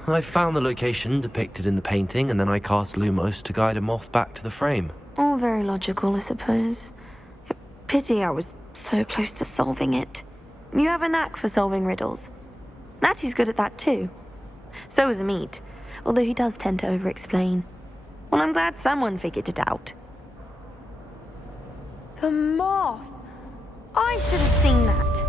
I found the location depicted in the painting, and then I cast Lumos to guide a moth back to the frame. All very logical, I suppose. Pity I was so close to solving it. You have a knack for solving riddles. Natty's good at that too. So is Amit, although he does tend to over-explain. Well, I'm glad someone figured it out. The moth! I should have seen that.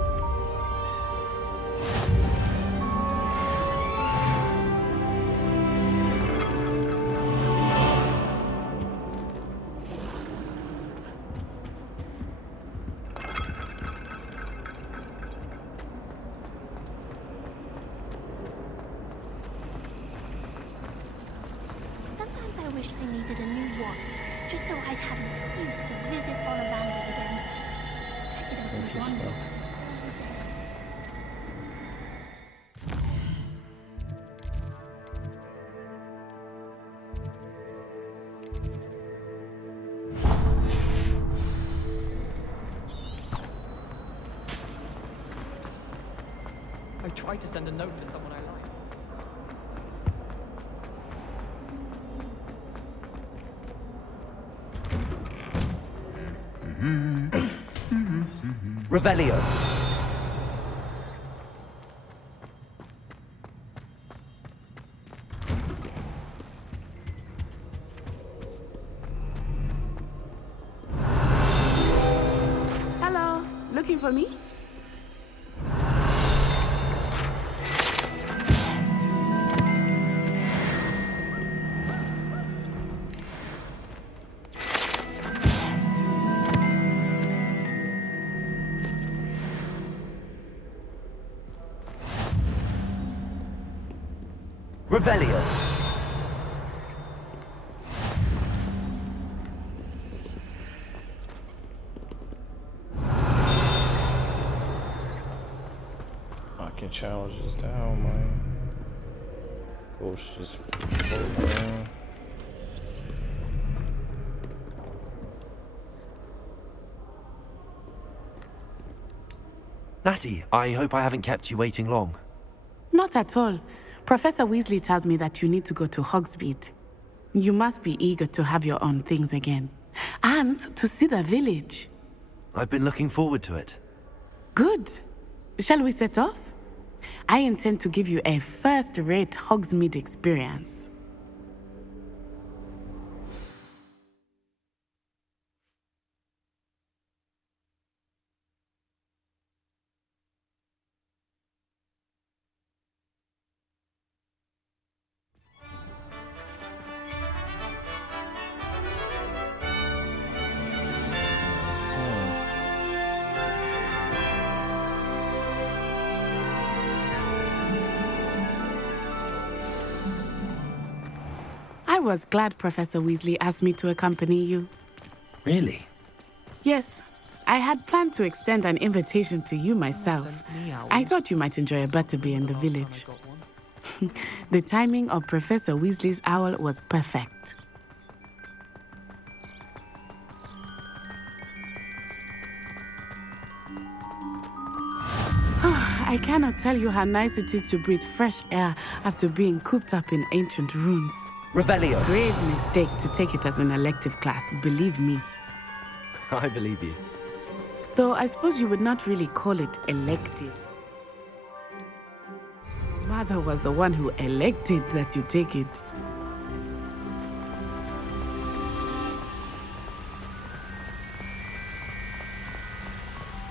Sometimes I wish I needed a new wand, just so I'd have an excuse to visit Ollivanders again. I could open one box. I tried to send a note to someone I like. Revelio. Hello, looking for me? Revelio. I can challenge this down, man. Ghost just float down. Natty, I hope I haven't kept you waiting long. Not at all. Professor Weasley tells me that you need to go to Hogsmeade. You must be eager to have your own things again. And to see the village. I've been looking forward to it. Good. Shall we set off? I intend to give you a first-rate Hogsmeade experience. I was glad Professor Weasley asked me to accompany you. Really? Yes, I had planned to extend an invitation to you myself. I thought you might enjoy a butterbeer in the village. The timing of Professor Weasley's owl was perfect. I cannot tell you how nice it is to breathe fresh air after being cooped up in ancient rooms. Revelio. Grave mistake to take it as an elective class, believe me. I believe you. Though I suppose you would not really call it elective. Mother was the one who elected that you take it.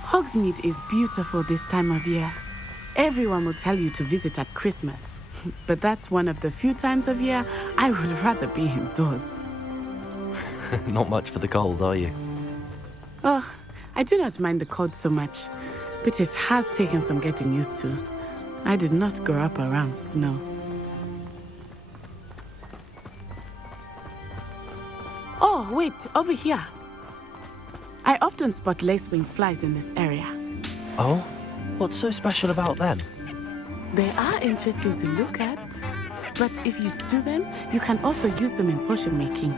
Hogsmeade is beautiful this time of year. Everyone will tell you to visit at Christmas. But that's one of the few times of year I would rather be indoors. Not much for the cold, are you? Oh, I do not mind the cold so much, but it has taken some getting used to. I did not grow up around snow. Oh, wait, over here. I often spot lacewing flies in this area. Oh? What's so special about them? They are interesting to look at, but if you stew them, you can also use them in potion making.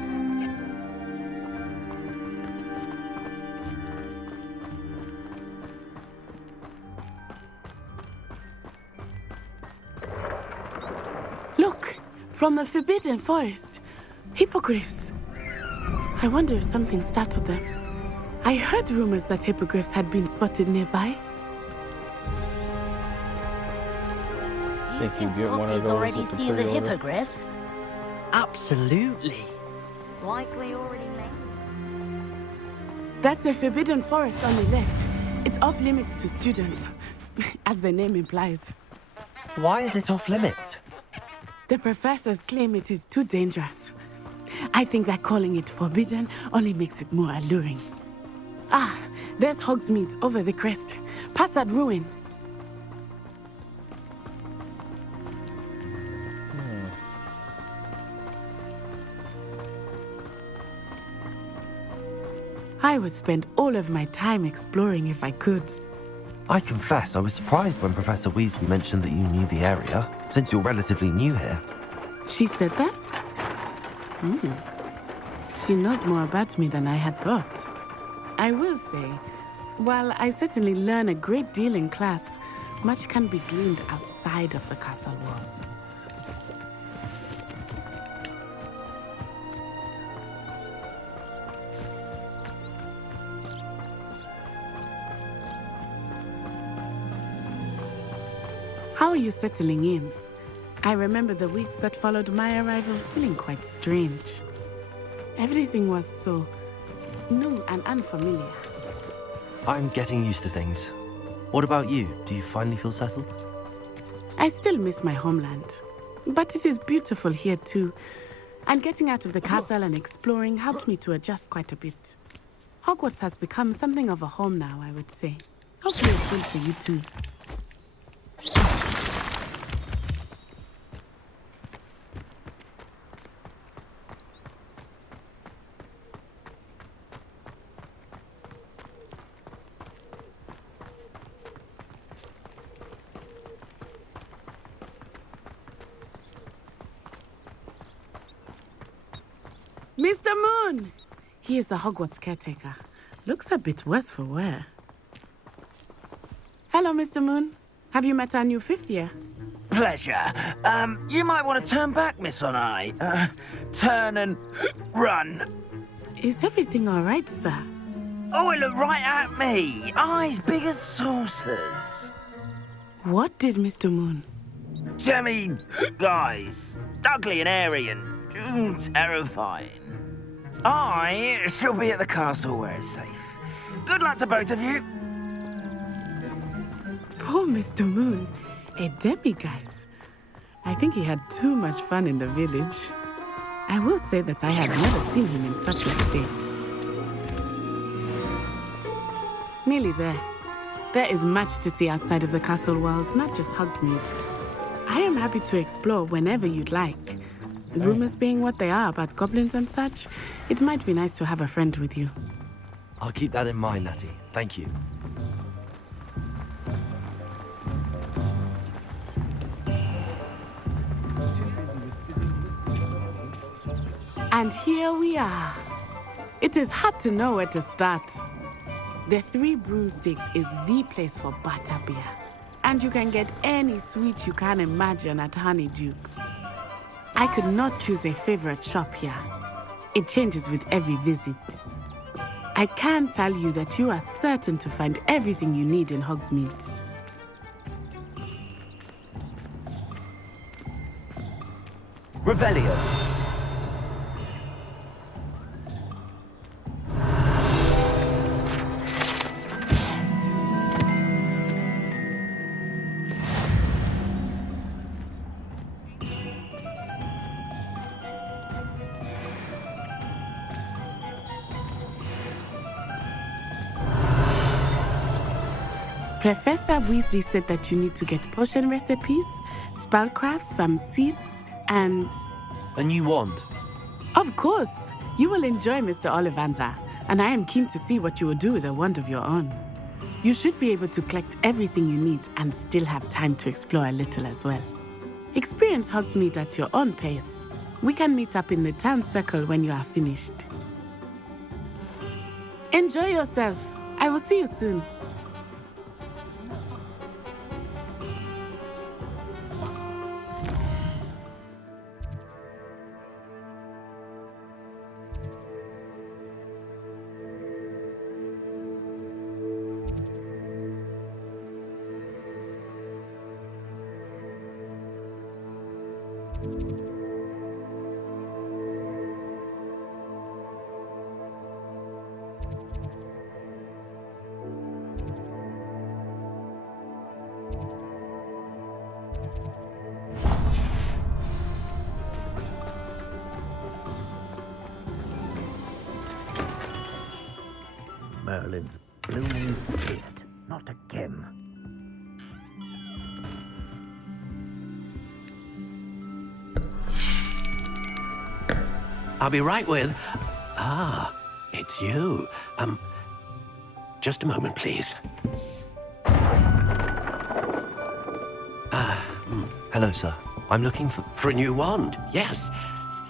From the Forbidden Forest. Hippogriffs. I wonder if something startled them. I heard rumors that hippogriffs had been spotted nearby. Think you get one of those already with the seen the pre-order? hippogriffs? Absolutely. Likely already made. That's the Forbidden Forest on the left. It's off limits to students, as the name implies. Why is it off limits? The professors claim it is too dangerous. I think that calling it forbidden only makes it more alluring. Ah, there's Hogsmeade over the crest. Past that ruin. I would spend all of my time exploring if I could. I confess I was surprised when Professor Weasley mentioned that you knew the area, since you're relatively new here. She said that? She knows more about me than I had thought. I will say, while I certainly learn a great deal in class, much can be gleaned outside of the castle walls. How are you settling in? I remember the weeks that followed my arrival feeling quite strange. Everything was so new and unfamiliar. I'm getting used to things. What about you? Do you finally feel settled? I still miss my homeland, but it is beautiful here too. And getting out of the castle and exploring helped me to adjust quite a bit. Hogwarts has become something of a home now, I would say. Hopefully it's good for you too. Mr. Moon! He is the Hogwarts caretaker. Looks a bit worse for wear. Hello, Mr. Moon. Have you met our new fifth year? Pleasure. You might want to turn back, Miss Onai. Turn and run. Is everything all right, sir? Oh, it looked right at me. Eyes big as saucers. What did Mr. Moon? Jemmy, guys. Ugly and airy and terrifying. I shall be at the castle where it's safe. Good luck to both of you. Poor Mr. Moon. A demiguise. I think he had too much fun in the village. I will say that I had never seen him in such a state. Nearly there. There is much to see outside of the castle walls, not just Hogsmeade. I am happy to explore whenever you'd like. Rumors being what they are about goblins and such, it might be nice to have a friend with you. I'll keep that in mind, Natty. Thank you. And here we are. It is hard to know where to start. The Three Broomsticks is the place for butterbeer. And you can get any sweet you can imagine at Honeydukes. I could not choose a favorite shop here. It changes with every visit. I can tell you that you are certain to find everything you need in Hogsmeade. Revelio. Professor Weasley said that you need to get potion recipes, spellcrafts, some seeds, and... A new wand. Of course! You will enjoy Mr. Ollivander, and I am keen to see what you will do with a wand of your own. You should be able to collect everything you need and still have time to explore a little as well. Experience Hogsmeade at your own pace. We can meet up in the town circle when you are finished. Enjoy yourself. I will see you soon. Merlin's blooming idiot. Not again. I'll be right with... Ah, it's you. Just a moment, please. Hello, sir. I'm looking for... For a new wand, yes.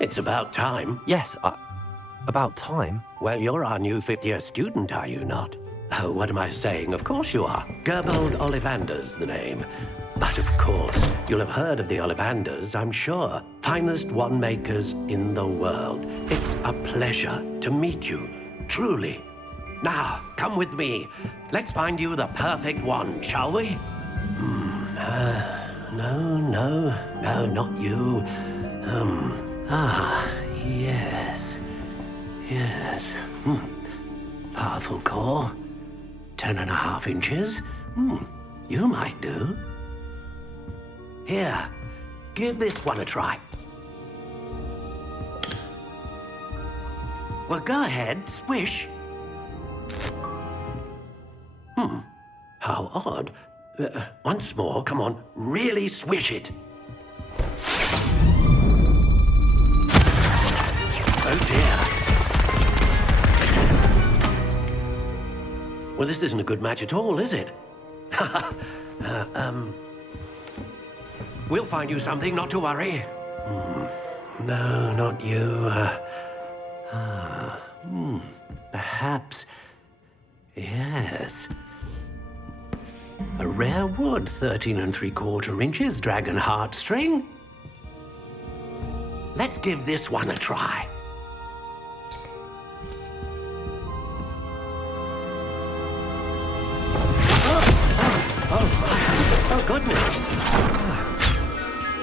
It's about time. Yes, about time? Well, you're our new fifth-year student, are you not? Oh, what am I saying? Of course you are. Gerbold Ollivander's the name. But of course, you'll have heard of the Ollivanders, I'm sure. Finest wand makers in the world. It's a pleasure to meet you, truly. Now, come with me. Let's find you the perfect wand, shall we? No, not you. Yes. Powerful core. 10.5 inches. You might do. Here, give this one a try. Well, go ahead, swish. How odd. Once more, come on, really swish it. Oh dear. Well, this isn't a good match at all, is it? We'll find you something, not to worry. No, not you. Perhaps. Yes. A rare wood, 13 3/4 inches, dragon heartstring. Let's give this one a try. Oh, goodness.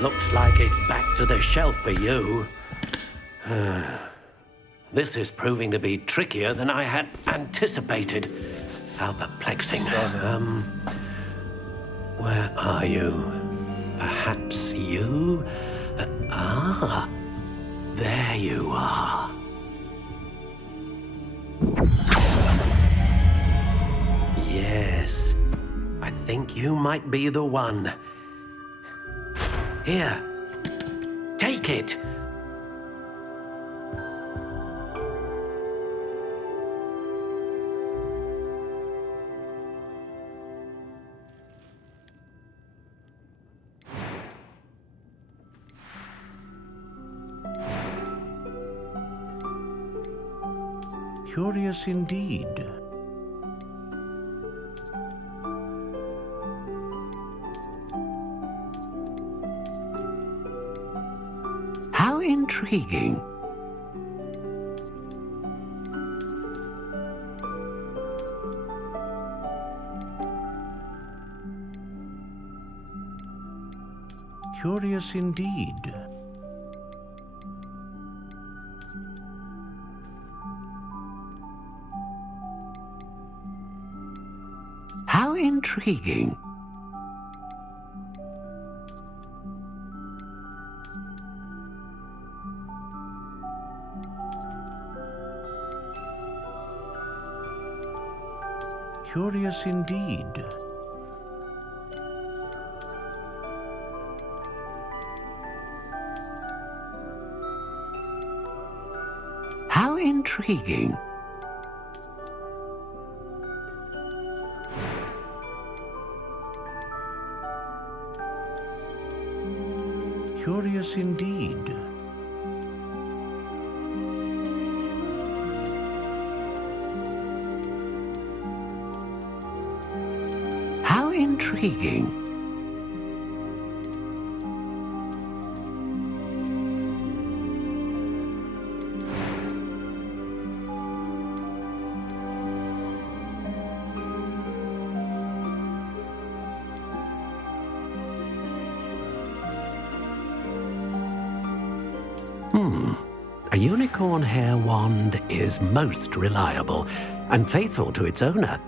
Looks like it's back to the shelf for you. This is proving to be trickier than I had anticipated. How perplexing. Where are you? Perhaps you? There you are. Yes, I think you might be the one. Here, take it. Curious indeed. How intriguing. Curious indeed. How intriguing. Curious indeed. How intriguing. Curious indeed. How intriguing. unicorn hair wand is most reliable and faithful to its owner.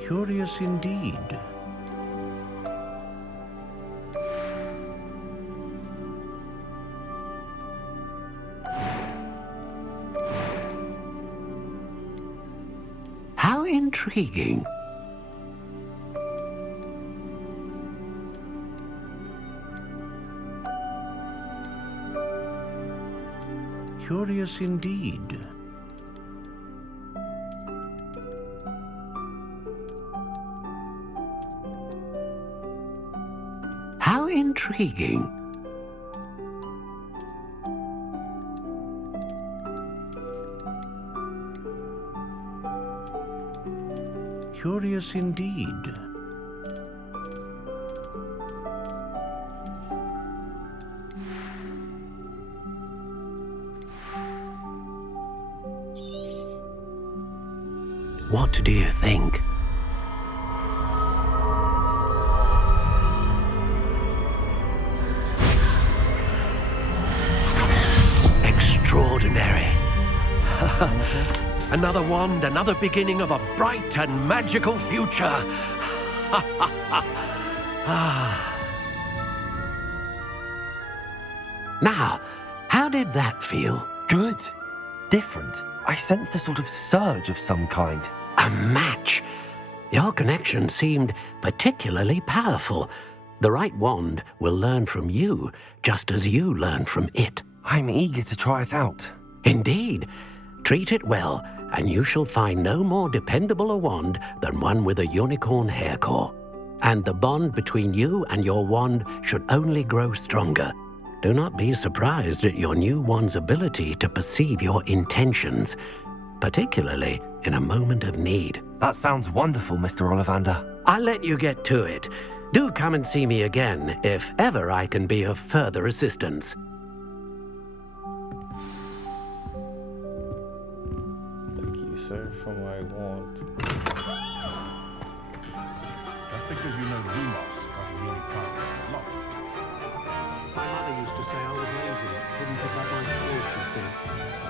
Curious indeed. How intriguing. Curious indeed. How intriguing. Curious indeed. What do you think? Extraordinary. Another wand, another beginning of a bright and magical future. Now, how did that feel? Good. Different. I sensed a sort of surge of some kind. A match. Your connection seemed particularly powerful. The right wand will learn from you, just as you learn from it. I'm eager to try it out. Indeed. Treat it well, and you shall find no more dependable a wand than one with a unicorn hair core. And the bond between you and your wand should only grow stronger. Do not be surprised at your new wand's ability to perceive your intentions, particularly in a moment of need. That sounds wonderful, Mr. Ollivander. I'll let you get to it. Do come and see me again if ever I can be of further assistance. Thank you, sir, for my wand. Just because you know Lumos doesn't mean you can't get along. My mother used to say I was lazy, couldn't pick up my skills.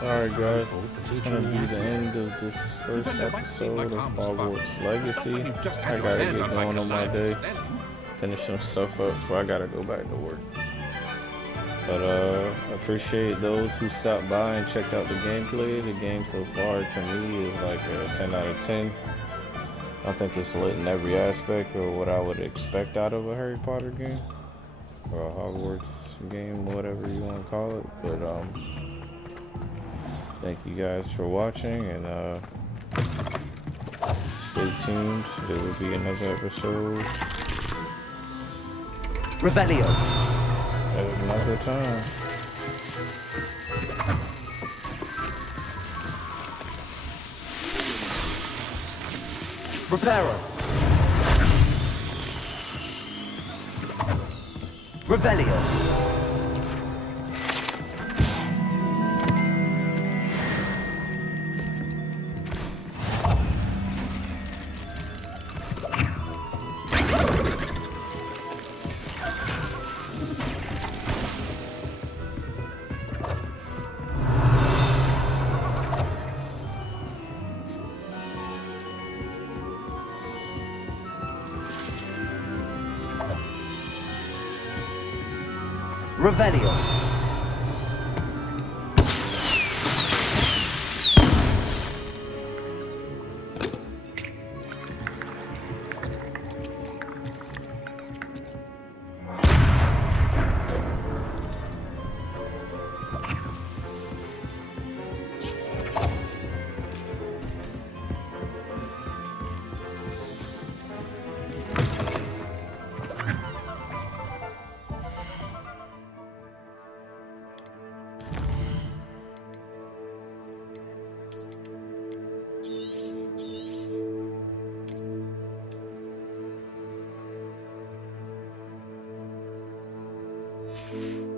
Alright guys, it's gonna be the end of this first episode of Hogwarts Legacy. I gotta get going on my day, finish some stuff up before I gotta go back to work. But I appreciate those who stopped by and checked out the gameplay. The game so far to me is like a 10 out of 10. I think it's lit in every aspect of what I would expect out of a Harry Potter game. Or a Hogwarts game, whatever you want to call it. But thank you guys for watching, and stay tuned. There will be another episode. Revelio. At another time. Reparo. Revelio. Revelio. you.